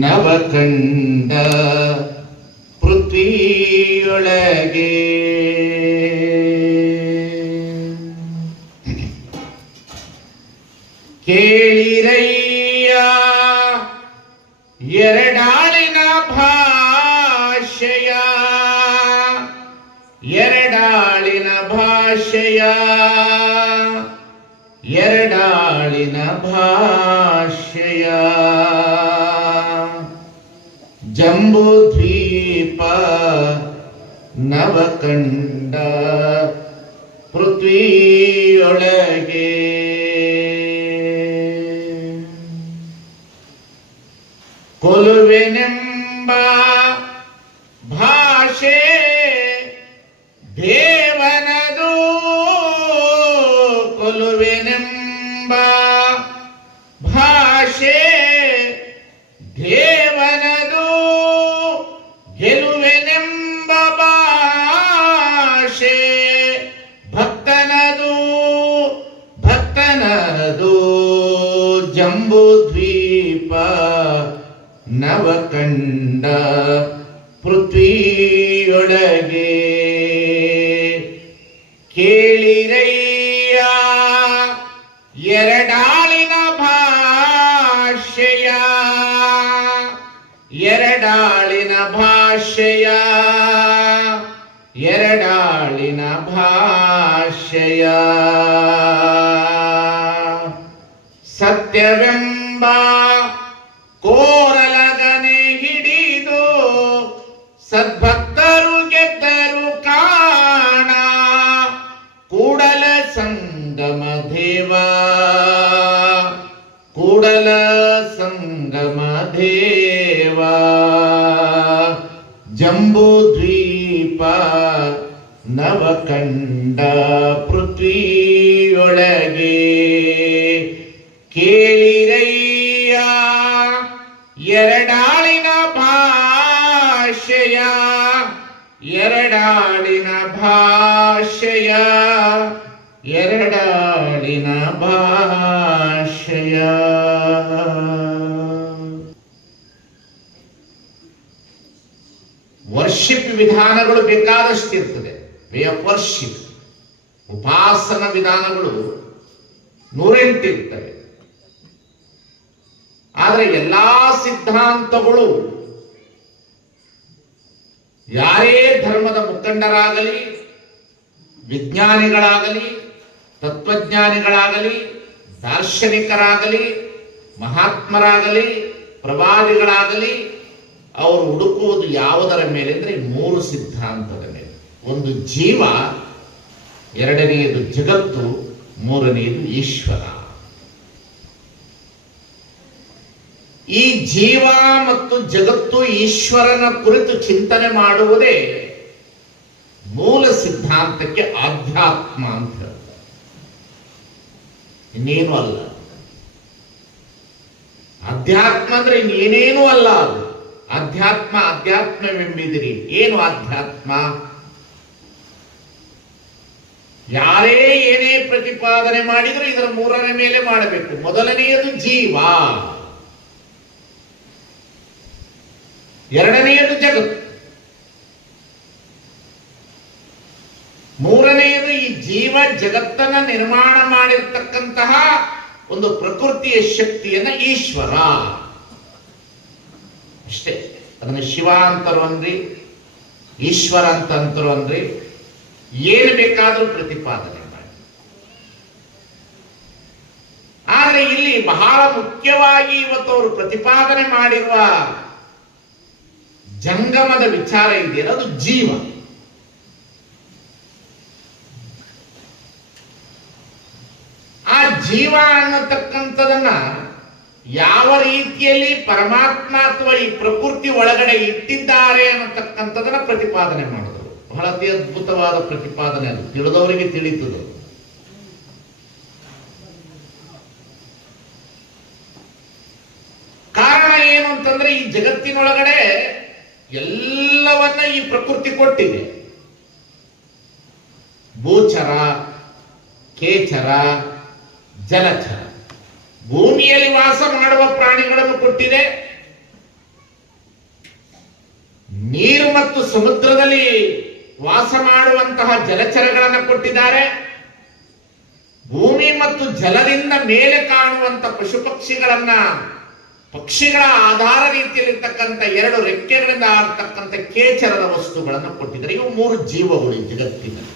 ನವಕಂಡ ಪೃಥ್ವಿಯೊಳಗೆ ಕೇಳಿರಯ್ಯ ಎರಡಾಳಿನ ಭಾಷೆಯ, ಎರಡಾಳಿನ ಭಾಷೆಯ, ಎರಡಾಳಿನ ಭಾಷೆಯ. ಜಂಬೂದ್ವೀಪ ನವಕಂಡ ಪೃಥ್ವಿಯೊಳಗೆ ಕೊಲುವೆನೆಂಬ ಭಾಷೆ ದೇವನದು, ಕೊಲುವೆನೆಂಬ ಭಾಷೆ ದೇವನದು, ಗೆಲುವೆನೆಂಬ ಭಾಷೆ ಭಕ್ತನದು, ಭಕ್ತನದು. ಜಂಬೂದ್ವೀಪ ನವಕಂಡ ಪೃಥ್ವಿಯೊಳಗೆ ಕೇಳಿರಯ್ಯ ಎರಡಾಳಿನ ಭಾಷೆಯ, ಎರಡಾಳಿನ ಭಾಷೆಯ, ಎರಡಾಳಿನ ಭಾಷೆಯ. ಸತ್ಯವೆಂಬ ಕೋರಲಗನೆ ಹಿಡಿದು ಸದ್ಭಕ್ತರು ಗೆದ್ದರು ಕಾಣ, ಕೂಡಲ ಸಂಗಮ ದೇವ, ಕೂಡಲ ಸಂಗಮ ದೇವ. ಜಂಬೂದ್ವೀಪ ನವಕಂಡ ಪೃಥ್ವಿಯೊಳಗೆ ಕೇಳಿರಯ್ಯ ಎರಡಾಳಿನ ಭಾಷೆಯ, ಎರಡಾಳಿನ ಭಾಷೆಯ, ಎರಡಾಳಿನ ಭಾಷೆಯ. ವರ್ಷಿಪ್ ವಿಧಾನಗಳು ಬೇಕಾದಷ್ಟಿರ್ತದೆ. ವೇ ಆಫ್ ವರ್ಷಿಪ್, ಉಪಾಸನ ವಿಧಾನಗಳು 108 ಇರ್ತವೆ. ಆದರೆ ಎಲ್ಲಾ ಸಿದ್ಧಾಂತಗಳು ಯಾರೇ ಧರ್ಮದ ಮುಖಂಡರಾಗಲಿ, ವಿಜ್ಞಾನಿಗಳಾಗಲಿ, ತತ್ವಜ್ಞಾನಿಗಳಾಗಲಿ, ದಾರ್ಶನಿಕರಾಗಲಿ, ಮಹಾತ್ಮರಾಗಲಿ, ಪ್ರವಾದಿಗಳಾಗಲಿ, ಅವರು ಹುಡುಕುವುದು ಯಾವುದರ ಮೇಲೆ ಅಂದರೆ 3 ಸಿದ್ಧಾಂತದ ಮೇಲೆ. ಒಂದು ಜೀವ, ಎರಡನೆಯದು ಜಗತ್ತು, ಮೂರನೆಯದು ಈಶ್ವರ. ಈ ಜೀವ ಮತ್ತು ಜಗತ್ತು ಈಶ್ವರನ ಕುರಿತು ಚಿಂತನೆ ಮಾಡುವುದೇ ಮೂಲ ಸಿದ್ಧಾಂತಕ್ಕೆ ಆಧ್ಯಾತ್ಮ ಅಂತ ಹೇಳ್ತಾರೆ. ಇನ್ನೇನು ಅಲ್ಲ. ಅಧ್ಯಾತ್ಮ ಅಂದ್ರೆ ಇನ್ನೇನೇನೂ ಅಲ್ಲ. ಅದು ಅಧ್ಯಾತ್ಮ, ಅಧ್ಯಾತ್ಮವೆಂಬಿದಿರಿ. ಏನು ಅಧ್ಯಾತ್ಮ? ಯಾರೇ ಏನೇ ಪ್ರತಿಪಾದನೆ ಮಾಡಿದರೂ ಇದರ 3ನೇ ಮೇಲೆ ಮಾಡಬೇಕು. ಮೊದಲನೆಯದು ಜೀವ, ಎರಡನೆಯದು ಜಗತ್ತು, ಮೂರನೆಯದು ಈ ಜೀವ ಜಗತ್ತನ್ನ ನಿರ್ಮಾಣ ಮಾಡಿರ್ತಕ್ಕಂತಹ ಒಂದು ಪ್ರಕೃತಿಯ ಶಕ್ತಿಯನ್ನ ಈಶ್ವರ. ಅಷ್ಟೇ. ಅದನ್ನು ಶಿವ ಅಂತರು ಅಂದ್ರಿ, ಈಶ್ವರ ಅಂತರು ಅಂದ್ರಿ, ಏನು ಬೇಕಾದರೂ ಪ್ರತಿಪಾದನೆ ಮಾಡಿ. ಆದರೆ ಇಲ್ಲಿ ಬಹಳ ಮುಖ್ಯವಾಗಿ ಇವತ್ತು ಅವರು ಪ್ರತಿಪಾದನೆ ಮಾಡಿರುವ ಜಂಗಮದ ವಿಚಾರ ಇದೆಯಲ್ಲ, ಅದು ಜೀವ. ಆ ಜೀವ ಅನ್ನತಕ್ಕಂಥದನ್ನ ಯಾವ ರೀತಿಯಲ್ಲಿ ಪರಮಾತ್ಮ ಅಥವಾ ಈ ಪ್ರಕೃತಿ ಒಳಗಡೆ ಇಟ್ಟಿದ್ದಾರೆ ಅನ್ನತಕ್ಕಂಥದನ್ನ ಪ್ರತಿಪಾದನೆ ಮಾಡಿದ್ರು. ಬಹಳ ಅತಿ ಅದ್ಭುತವಾದ ಪ್ರತಿಪಾದನೆ. ಅದು ತಿಳಿದವರಿಗೆ ತಿಳಿತದೆ. ಕಾರಣ ಏನು ಅಂತಂದ್ರೆ, ಈ ಜಗತ್ತಿನೊಳಗಡೆ ಎಲ್ಲವನ್ನ ಈ ಪ್ರಕೃತಿ ಕೊಟ್ಟಿದೆ. ಭೂಚರ, ಕೇಚರ, ಜಲಚರ, ಭೂಮಿಯಲ್ಲಿ ವಾಸ ಮಾಡುವ ಪ್ರಾಣಿಗಳನ್ನು ಕೊಟ್ಟಿದೆ. ನೀರು ಮತ್ತು ಸಮುದ್ರದಲ್ಲಿ ವಾಸ ಮಾಡುವಂತಹ ಜಲಚರಗಳನ್ನು ಕೊಟ್ಟಿದ್ದಾರೆ. ಭೂಮಿ ಮತ್ತು ಜಲದಿಂದ ಮೇಲೆ ಕಾಣುವಂತ ಪಶು ಪಕ್ಷಿಗಳ ಆಧಾರ ರೀತಿಯಲ್ಲಿರ್ತಕ್ಕಂಥ 2 ರೆಕ್ಕೆಗಳಿಂದ ಆಗತಕ್ಕಂಥ ಕೇಚರದ ವಸ್ತುಗಳನ್ನು ಕೊಟ್ಟಿದ್ದಾರೆ. ಇವು 3 ಜೀವಗಳು ಈ ಜಗತ್ತಿನಲ್ಲಿ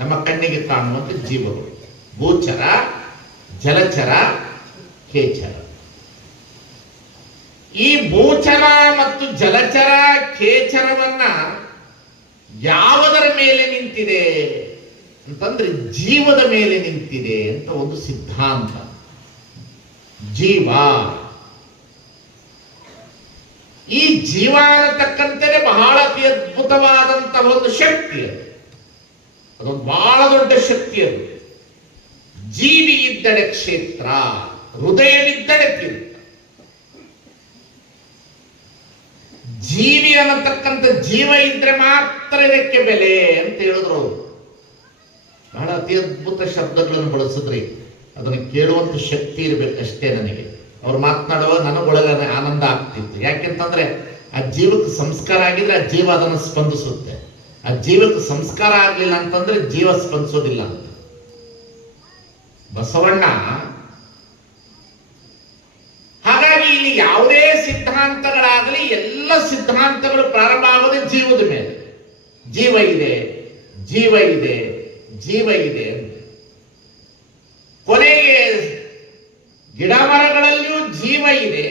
ನಮ್ಮ ಕಣ್ಣಿಗೆ ಕಾಣುವಂತ ಜೀವಗಳು: ಭೂಚರ, ಜಲಚರ, ಕೇಚರ. ಈ ಭೂಚರ ಮತ್ತು ಜಲಚರ ಕೇಚರವನ್ನ ಯಾವುದರ ಮೇಲೆ ನಿಂತಿದೆ ಅಂತಂದ್ರೆ ಜೀವದ ಮೇಲೆ ನಿಂತಿದೆ ಅಂತ ಒಂದು ಸಿದ್ಧಾಂತ. ಜೀವ, ಈ ಜೀವ ಅನ್ನತಕ್ಕಂಥದ್ದೇ ಬಹಳ ಅತಿ ಅದ್ಭುತವಾದಂತಹ ಒಂದು ಶಕ್ತಿ. ಅದೊಂದು ಬಹಳ ದೊಡ್ಡ ಶಕ್ತಿ. ಅದು ಜೀವಿ ಇದ್ದಡೆ ಕ್ಷೇತ್ರ, ಹೃದಯವಿದ್ದಡೆ ತೀರ್ಥ. ಜೀವಿ ಅನ್ನತಕ್ಕಂಥ ಜೀವ ಇದ್ರೆ ಮಾತ್ರ ಇದಕ್ಕೆ ಬೆಲೆ ಅಂತ ಹೇಳಿದ್ರು. ಬಹಳ ಅತಿ ಅದ್ಭುತ ಶಬ್ದಗಳನ್ನು ಬಳಸಿದ್ರಿ. ಅದನ್ನು ಕೇಳುವಂತ ಶಕ್ತಿ ಇರ್ಬೇಕಷ್ಟೇ ನನಗೆ. ಅವ್ರು ಮಾತನಾಡುವ ನನಗೊಳಗ ಆನಂದ ಆಗ್ತಿತ್ತು. ಯಾಕೆಂತಂದ್ರೆ ಆ ಜೀವಕ್ಕೆ ಸಂಸ್ಕಾರ ಆಗಿದ್ರೆ ಆ ಜೀವ ಅದನ್ನು ಸ್ಪಂದಿಸುತ್ತೆ. ಆ ಜೀವಕ್ಕೆ ಸಂಸ್ಕಾರ ಆಗ್ಲಿಲ್ಲ ಅಂತಂದ್ರೆ ಜೀವ ಸ್ಪಂದಿಸೋದಿಲ್ಲ ಅಂತ ಬಸವಣ್ಣ. ಹಾಗಾಗಿ ಇಲ್ಲಿ ಯಾವುದೇ ಸಿದ್ಧಾಂತಗಳಾಗಲಿ ಎಲ್ಲ ಸಿದ್ಧಾಂತಗಳು ಪ್ರಾರಂಭ ಆಗೋದೇ ಜೀವದ ಮೇಲೆ. ಜೀವ ಇದೆ, ಜೀವ ಇದೆ, ಜೀವ ಇದೆ. ಕೊನೆಗೆ ಗಿಡ ಮರಗಳಲ್ಲಿಯೂ ಜೀವ ಇದೆ,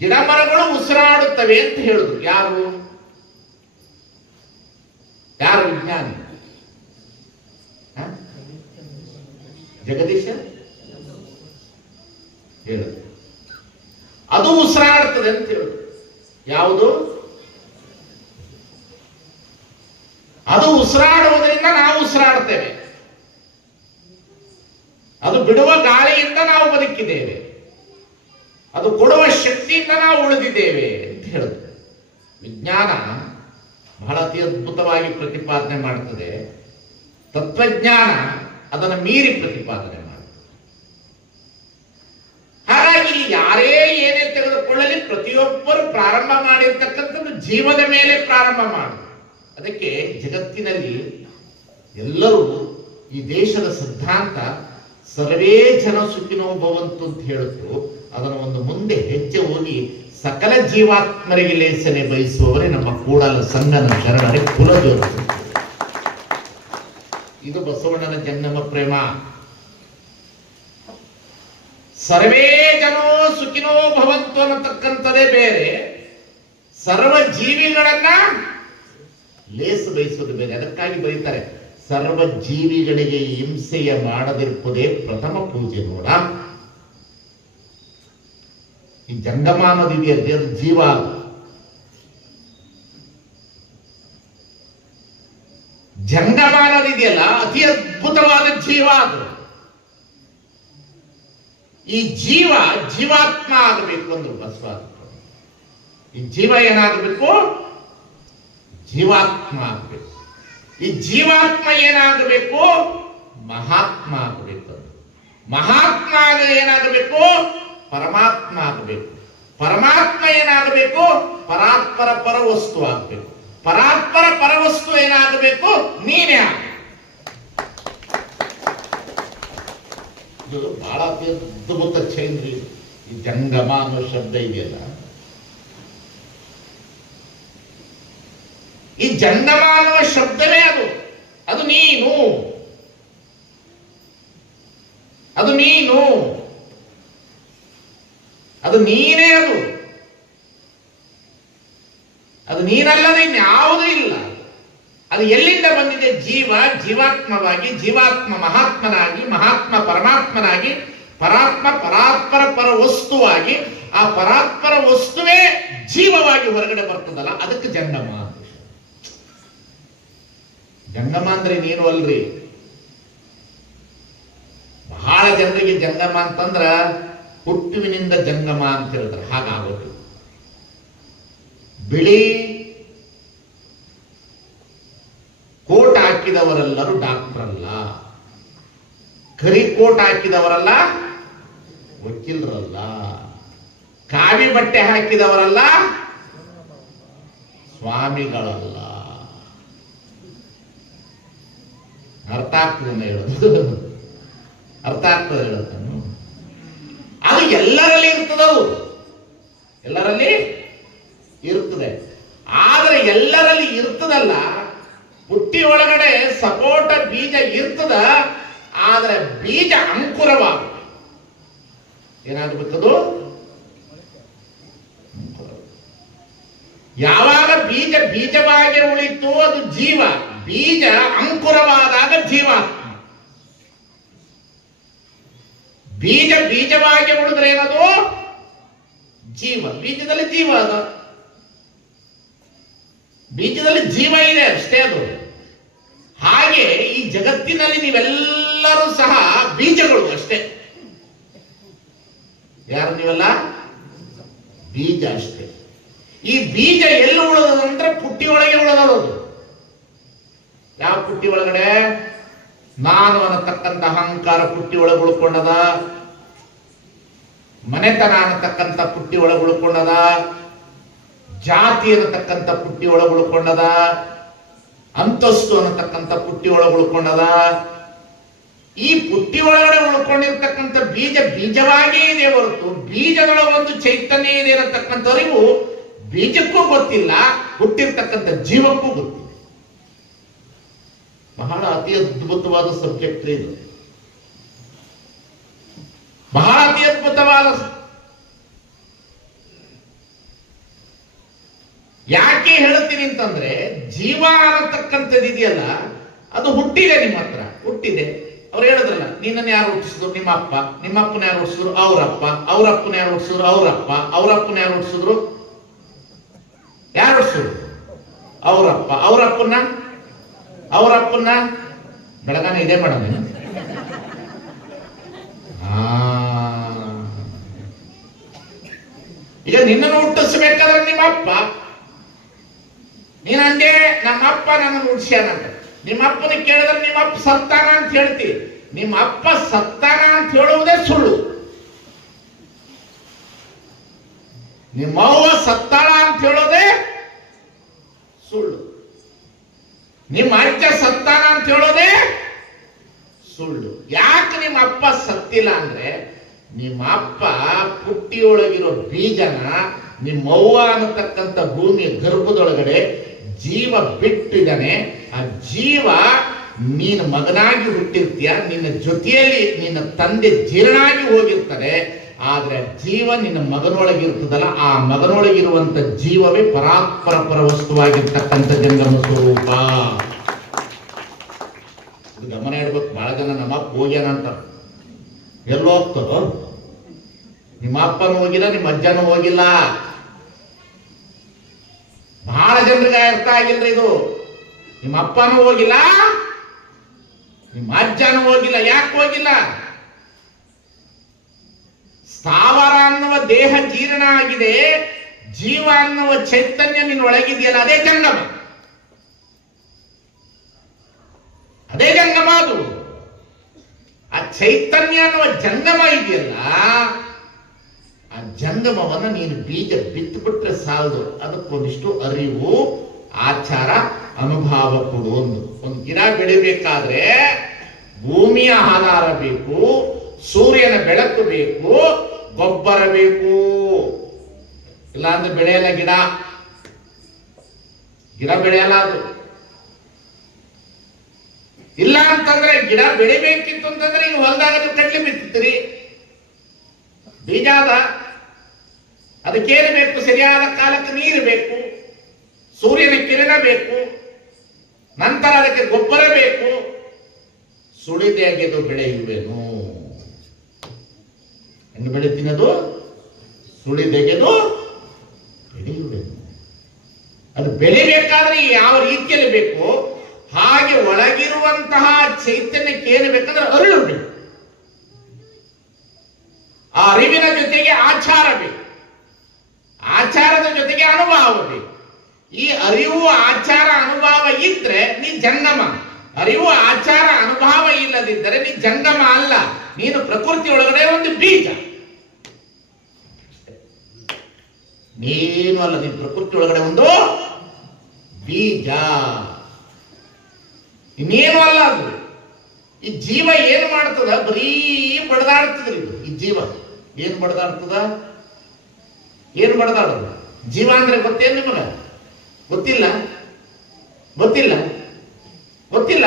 ಗಿಡ ಮರಗಳು ಉಸಿರಾಡುತ್ತವೆ ಅಂತ ಹೇಳಿದ್ರು. ಯಾರು ವಿಜ್ಞಾನಿ? ಜಗದೀಶ ಹೇಳಿದ್ರು. ಅದು ಉಸಿರಾಡ್ತದೆ ಅಂತ ಹೇಳಿದ್ರು. ಯಾವುದು? ಅದು ಉಸಿರಾಡುವುದರಿಂದ ನಾವು ಉಸಿರಾಡ್ತೇವೆ. ಅದು ಬಿಡುವ ಗಾಳಿಯಿಂದ ನಾವು ಬದುಕಿದ್ದೇವೆ. ಅದು ಕೊಡುವ ಶಕ್ತಿಯಿಂದ ನಾವು ಉಳಿದಿದ್ದೇವೆ ಅಂತ ಹೇಳಿದ್ರು. ವಿಜ್ಞಾನ ಬಹಳ ಅತಿ ಅದ್ಭುತವಾಗಿ ಪ್ರತಿಪಾದನೆ ಮಾಡ್ತದೆ. ತತ್ವಜ್ಞಾನ ಅದನ್ನು ಮೀರಿ ಪ್ರತಿಪಾದನೆ ಮಾಡ್ತದೆ. ಹಾಗಾಗಿ ಯಾರೇ ಏನೇ ತೆಗೆದುಕೊಳ್ಳಲಿ ಪ್ರತಿಯೊಬ್ಬರು ಪ್ರಾರಂಭ ಮಾಡಿರ್ತಕ್ಕಂಥದ್ದು ಜೀವದ ಮೇಲೆ ಪ್ರಾರಂಭ ಮಾಡಿ. ಅದಕ್ಕೆ ಜಗತ್ತಿನಲ್ಲಿ ಎಲ್ಲರೂ ಈ ದೇಶದ ಸಿದ್ಧಾಂತ ಸರ್ವೇ ಜನ ಸುಖಿನೋ ಭವಂತು ಅಂತ ಹೇಳಿದ್ರು. ಅದನ್ನು ಒಂದು ಮುಂದೆ ಹೆಜ್ಜೆ ಹೋಗಿ ಸಕಲ ಜೀವಾತ್ಮರಿಗೆ ಲೇಸನೆ ಬಯಸುವವರೇ ನಮ್ಮ ಕೂಡಲ ಸಂಗನ ಶರಣರೇ ಕುಲಜೋರು. ಇದು ಬಸವಣ್ಣನ ಜಂಗಮ ಪ್ರೇಮ. ಸರ್ವೇ ಜನೋ ಸುಖಿನೋ ಭವಂತು ಅನ್ನತಕ್ಕಂಥದೇ ಬೇರೆ, ಸರ್ವ ಜೀವಿಗಳನ್ನ ಲೇಸು ಬಯಸೋದು ಬೇರೆ. ಅದಕ್ಕಾಗಿ ಬರೀತಾರೆ, ಸರ್ವ ಜೀವಿಗಳಿಗೆ ಹಿಂಸೆಯ ಮಾಡದಿರುವುದೇ ಪ್ರಥಮ ಪೂಜೆ ನೋಡ. ಈ ಜಂಗಮ ಅನ್ನೋದಿದೆಯಲ್ಲ, ಅದು ಜೀವ. ಜಂಗಮ ಅನ್ನೋದಿದೆಯಲ್ಲ, ಅತಿ ಅದ್ಭುತವಾದ ಜೀವ ಅದು. ಈ ಜೀವ ಜೀವಾತ್ಮ ಆಗಬೇಕು ಅಂದ್ರು ಬಸವ. ಈ ಜೀವ ಏನಾಗಬೇಕು? ಜೀವಾತ್ಮ ಆಗಬೇಕು. ಈ ಜೀವಾತ್ಮ ಏನಾಗಬೇಕು? ಮಹಾತ್ಮ ಆಗಬೇಕು. ಮಹಾತ್ಮ ಏನಾಗಬೇಕು? ಪರಮಾತ್ಮ ಆಗಬೇಕು. ಪರಮಾತ್ಮ ಏನಾಗಬೇಕು? ಪರಾತ್ಪರ ಪರವಸ್ತು ಆಗಬೇಕು. ಪರಾತ್ಪರ ಪರವಸ್ತು ಏನಾಗಬೇಕು? ನೀನೇ ಆಗ. ಇದು ಬಹಳ ಅದ್ಭುತ ಚೈಂದ್ರಿ. ಈ ಜಂಗಮ ಅನ್ನೋ ಶಬ್ದ ಇದೆಯಲ್ಲ, ಈ ಜಂಗಮ ಅನ್ನುವ ಶಬ್ದವೇ ಅದು. ಅದು ನೀನು, ಅದು ನೀನು, ಅದು ನೀನೇ. ಅದು ನೀನಲ್ಲದೆ ಇನ್ಯಾವುದೂ ಇಲ್ಲ. ಅದು ಎಲ್ಲಿಂದ ಬಂದಿದೆ? ಜೀವ ಜೀವಾತ್ಮವಾಗಿ, ಜೀವಾತ್ಮ ಮಹಾತ್ಮನಾಗಿ, ಮಹಾತ್ಮ ಪರಮಾತ್ಮನಾಗಿ, ಪರಾತ್ಮ ಪರಾತ್ಪರ ಪರ ವಸ್ತುವಾಗಿ, ಆ ಪರಾತ್ಪರ ವಸ್ತುವೇ ಜೀವವಾಗಿ ಹೊರಗಡೆ ಬರ್ತದಲ್ಲ, ಅದಕ್ಕೆ ಜಂಗಮ. ಜಂಗಮ ಅಂದ್ರೆ ನೀನು ಅಲ್ರಿ. ಬಹಳ ಜನರಿಗೆ ಜಂಗಮ ಅಂತಂದ್ರ ಹುಟ್ಟುವಿನಿಂದ ಜಂಗಮ ಅಂತ ಹೇಳ್ತಾರೆ. ಹಾಗಾಗೋದು. ಬಿಳಿ ಕೋಟ್ ಹಾಕಿದವರೆಲ್ಲರೂ ಡಾಕ್ಟರ್ ಅಲ್ಲ, ಕರಿ ಕೋಟ್ ಹಾಕಿದವರಲ್ಲ ವಕೀಲರಲ್ಲ, ಕಾವಿ ಬಟ್ಟೆ ಹಾಕಿದವರಲ್ಲ ಸ್ವಾಮಿಗಳಲ್ಲ. ಅರ್ಥ ಆಗ್ತದೆ ಹೇಳೋದು, ಅರ್ಥ ಆಗ್ತದೆ ಹೇಳುತ್ತಾನು. ಅದು ಎಲ್ಲರಲ್ಲಿ ಇರ್ತದವು, ಎಲ್ಲರಲ್ಲಿ ಇರ್ತದೆ. ಆದ್ರೆ ಎಲ್ಲರಲ್ಲಿ ಇರ್ತದಲ್ಲ, ಪುಟ್ಟಿ ಒಳಗಡೆ ಸಪೋಟ ಬೀಜ ಇರ್ತದ. ಆದ್ರೆ ಬೀಜ ಅಂಕುರವಾಗ ಏನಾಗಬೇಕದು? ಯಾವಾಗ ಬೀಜ ಬೀಜವಾಗಿ ಉಳಿತು ಅದು ಜೀವ, ಬೀಜ ಅಂಕುರವಾದಾಗ ಜೀವಾತ್ಮ. ಬೀಜ ಬೀಜವಾಗಿ ಉಳಿದ್ರೆ ಏನದು? ಜೀವ. ಬೀಜದಲ್ಲಿ ಜೀವ ಅದ, ಬೀಜದಲ್ಲಿ ಜೀವ ಇದೆ ಅಷ್ಟೇ ಅದು. ಹಾಗೆ ಈ ಜಗತ್ತಿನಲ್ಲಿ ನೀವೆಲ್ಲರೂ ಸಹ ಬೀಜಗಳು ಅಷ್ಟೇ. ಯಾರು ನೀವೆಲ್ಲ? ಬೀಜ ಅಷ್ಟೇ. ಈ ಬೀಜ ಎಲ್ಲಿ ಉಳಿದಂದ್ರೆ ಪುಟ್ಟಿ ಒಳಗೆ ಉಳಿದದು. ಯಾವ ಪುಟ್ಟಿ ಒಳಗಡೆ? ನಾನು ಅನ್ನತಕ್ಕಂಥ ಅಹಂಕಾರ ಪುಟ್ಟಿ ಒಳಗೆ ಉಳ್ಕೊಂಡದ, ಮನೆತನ ಅನ್ನತಕ್ಕಂಥ ಪುಟ್ಟಿ ಒಳಗೆ ಉಳ್ಕೊಂಡದ, ಜಾತಿ ಅನ್ನತಕ್ಕಂಥ ಪುಟ್ಟಿ ಒಳಗೆ ಉಳ್ಕೊಂಡದ, ಅಂತಸ್ತು ಅನ್ನತಕ್ಕಂಥ ಪುಟ್ಟಿ ಒಳಗೆ ಉಳ್ಕೊಂಡದ. ಈ ಪುಟ್ಟಿ ಒಳಗಡೆ ಉಳ್ಕೊಂಡಿರ್ತಕ್ಕಂಥ ಬೀಜ ಬೀಜವಾಗೇ ಇದೆ ಹೊರತು ಬೀಜದೊಳಗೊಂದು ಚೈತನ್ಯ ಇದೆ ಅನ್ನತಕ್ಕಂಥ ಅರಿವು ಬೀಜಕ್ಕೂ ಗೊತ್ತಿಲ್ಲ, ಹುಟ್ಟಿರ್ತಕ್ಕಂಥ ಜೀವಕ್ಕೂ ಗೊತ್ತಿಲ್ಲ. ಬಹಳ ಅತಿ ಅದ್ಭುತವಾದ ಸಬ್ಜೆಕ್ಟ್ ಇದು, ಬಹಳ ಅತಿ ಅದ್ಭುತವಾದ. ಯಾಕೆ ಹೇಳ್ತೀನಿ ಅಂತಂದ್ರೆ, ಜೀವ ಅನ್ನತಕ್ಕಂಥದ್ದು ಇದೆಯಲ್ಲ, ಅದು ಹುಟ್ಟಿದೆ, ನಿಮ್ಮ ಹತ್ರ ಹುಟ್ಟಿದೆ. ಅವ್ರು ಹೇಳಿದ್ರಲ್ಲ, ನಿನ್ನನ್ನು ಯಾರು ಹುಟ್ಟಿಸಿದ್ರು? ನಿಮ್ಮ ಅಪ್ಪ. ನಿಮ್ಮ ಅಪ್ಪನ ಯಾರು ಹುಟ್ಟಿಸಿದ್ರು? ಅವರಪ್ಪ. ಅವರಪ್ಪನ ಯಾರು ಹುಟ್ಟಿಸಿದ್ರು? ಅವರಪ್ಪ. ಅವರಪ್ಪನ ಯಾರು ಹುಟ್ಟಿಸಿದ್ರು? ಯಾರು ಹುಟ್ಟಿಸಿದ್ರು? ಅವರಪ್ಪ. ಅವರಪ್ಪನ ಬೆಳಗಾನ ಇದೆ ಮೇಡಮ್. ಈಗ ನಿನ್ನನ್ನು ಹುಟ್ಟಿಸ್ಬೇಕಾದ್ರೆ ನಿಮ್ಮ ಅಪ್ಪ, ನೀನಂದೇ ನಮ್ಮ ಅಪ್ಪ ನನ್ನನ್ನು ಹುಟ್ಟಿಸ್ಯಾನಂತ. ನಿಮ್ಮ ಅಪ್ಪನ ಕೇಳಿದ್ರೆ ನಿಮ್ಮ ಅಪ್ಪ ಸತ್ತಾನ ಅಂತ ಹೇಳ್ತೀವಿ. ನಿಮ್ಮ ಅಪ್ಪ ಸತ್ತಾನ ಅಂತ ಹೇಳುವುದೇ ಸುಳ್ಳು. ನಿಮ್ಮವ್ವ ಸತ್ತಾಳ ಅಂತ ಹೇಳೋದೇ ಸುಳ್ಳು. ನಿಮ್ಮ ಅಜ್ಜ ಸತ್ತಾನ ಅಂತ ಹೇಳೋದೇ ಸುಳ್ಳು. ಯಾಕೆ ನಿಮ್ಮ ಅಪ್ಪ ಸತ್ತಿಲ್ಲ ಅಂದ್ರೆ, ನಿಮ್ಮ ಅಪ್ಪ ಪುಟ್ಟಿಯೊಳಗಿರೋ ಬೀಜನ ನಿಮ್ಮವ್ವ ಅನ್ನತಕ್ಕಂಥ ಭೂಮಿಯ ಗರ್ಭದೊಳಗಡೆ ಜೀವ ಬಿಟ್ಟಿದ್ದಾನೆ. ಆ ಜೀವ ನೀನು ಮಗನಾಗಿ ಹುಟ್ಟಿರ್ತೀಯ, ನಿನ್ನ ಜೊತೆಯಲ್ಲಿ ನಿನ್ನ ತಂದೆ ಜೀರ್ಣಾಗಿ ಹೋಗಿರ್ತಾರೆ. ಆದ್ರೆ ಜೀವ ನಿನ್ನ ಮಗನೊಳಗಿರ್ತದಲ್ಲ, ಆ ಮಗನೊಳಗಿರುವಂತ ಜೀವವೇ ಪರಾತ್ಪರ ಪರವಸ್ತುವಾಗಿರ್ತಕ್ಕಂಥ ಜಂಗಮ ಸ್ವರೂಪ. ಗಮನ ಇಡ್ಬೇಕು. ಬಹಳ ಜನ ನಮ್ಮ ಅಪ್ಪ ಹೋಗ್ಯಾನ ಅಂತ ಎಲ್ಲೋ ಹೋಗ್ತದೋ? ನಿಮ್ಮ ಅಪ್ಪನೂ ಹೋಗಿಲ್ಲ, ನಿಮ್ಮ ಅಜ್ಜನೂ ಹೋಗಿಲ್ಲ. ಬಹಳ ಜನರಿಗೆ ಅರ್ಥ ಆಗಿಲ್ರಿ ಇದು. ನಿಮ್ಮ ಅಪ್ಪನೂ ಹೋಗಿಲ್ಲ, ನಿಮ್ಮ ಅಜ್ಜನೂ ಹೋಗಿಲ್ಲ. ಯಾಕೆ ಹೋಗಿಲ್ಲ? ಸ್ಥಾವರ ಅನ್ನುವ ದೇಹ ಜೀರ್ಣ ಆಗಿದೆ, ಜೀವ ಅನ್ನುವ ಚೈತನ್ಯ ನಿನ್ನ ಒಳಗಿದೆಯಲ್ಲ, ಅದೇ ಜಂಗಮ. ಅದೇ ಜಂಗಮ. ಅದು ಆ ಚೈತನ್ಯ ಅನ್ನುವ ಜಂಗಮ ಇದೆಯಲ್ಲ, ಆ ಜಂಗಮವನ್ನು ನೀನು ಬೀಜ ಬಿತ್ತು ಬಿಟ್ರೆ ಸಾಲದು. ಅದಕ್ಕೊಂದಿಷ್ಟು ಅರಿವು, ಆಚಾರ, ಅನುಭವ ಕೊಡು. ಒಂದು ಗಿಡ ಬೆಳಿಬೇಕಾದ್ರೆ ಭೂಮಿಯ ಆಧಾರ ಬೇಕು, ಸೂರ್ಯನ ಬೆಳಕು ಬೇಕು, ಗೊಬ್ಬರ ಬೇಕು. ಇಲ್ಲಾಂದ್ರೆ ಬೆಳೆಯಲ್ಲ ಗಿಡ ಬೆಳೆಯಲ್ಲ. ಅದು ಇಲ್ಲ ಅಂತಂದ್ರೆ, ಗಿಡ ಬೆಳಿಬೇಕಿತ್ತು ಅಂತಂದ್ರೆ ಈಗ ಹೊಲದಾಗ ಕಡ್ಲಿ ಬಿತ್ತಿರ್ತೀರಿ, ಬೀಜ ಅದ, ಅದಕ್ಕೇನು ಬೇಕು? ಸರಿಯಾದ ಕಾಲಕ್ಕೆ ನೀರು ಬೇಕು, ಸೂರ್ಯನ ಕಿರಣ ಬೇಕು, ನಂತರ ಅದಕ್ಕೆ ಗೊಬ್ಬರ ಬೇಕು. ಸುಳಿದೆಗೆದು ಬೆಳೆಯುವೆನು. ಹೆಂಗೆ ಬೆಳಿತೀನದು? ಸುಳಿದೆಗೆದು ಬೆಳೆಯುವೆನು. ಅದು ಬೆಳಿಬೇಕಾದ್ರೆ ಯಾವ ರೀತಿಯಲ್ಲಿ ಬೇಕು ಹಾಗೆ ಒಳಗಿರುವಂತಹ ಚೈತನ್ಯಕ್ಕೆ ಏನು ಬೇಕಂದ್ರೆ ಅರಿವು ಬೇಕು. ಆ ಅರಿವಿನ ಜೊತೆಗೆ ಆಚಾರ ಬೇಕು, ಆಚಾರದ ಜೊತೆಗೆ ಅನುಭವ ಬೇಕು. ಈ ಅರಿವು, ಆಚಾರ, ಅನುಭವ ಇದ್ರೆ ನೀ ಜಂಗಮ. ಅರಿವು, ಆಚಾರ, ಅನುಭವ ಇಲ್ಲದಿದ್ದರೆ ನೀ ಜಂಗಮ ಅಲ್ಲ. ನೀನು ಪ್ರಕೃತಿ ಒಳಗಡೆ ಒಂದು ಬೀಜ, ನೀನು ಅಲ್ಲ. ನೀನು ಪ್ರಕೃತಿ ಒಳಗಡೆ ಒಂದು ಬೀಜ, ಇನ್ನೇನು ಅಲ್ಲ ಅದು. ಈ ಜೀವ ಏನು ಮಾಡ್ತದ? ಬರೀ ಬಡದಾಡ್ತದ್ರಿ ಇದು. ಈ ಜೀವ ಏನ್ ಬಡದಾಡ್ತದ? ಏನ್ ಬಡದಾಡೋದು? ಜೀವ ಅಂದ್ರೆ ಗೊತ್ತೇನು ನಿಮಗ? ಗೊತ್ತಿಲ್ಲ? ಗೊತ್ತಿಲ್ಲ? ಗೊತ್ತಿಲ್ಲ?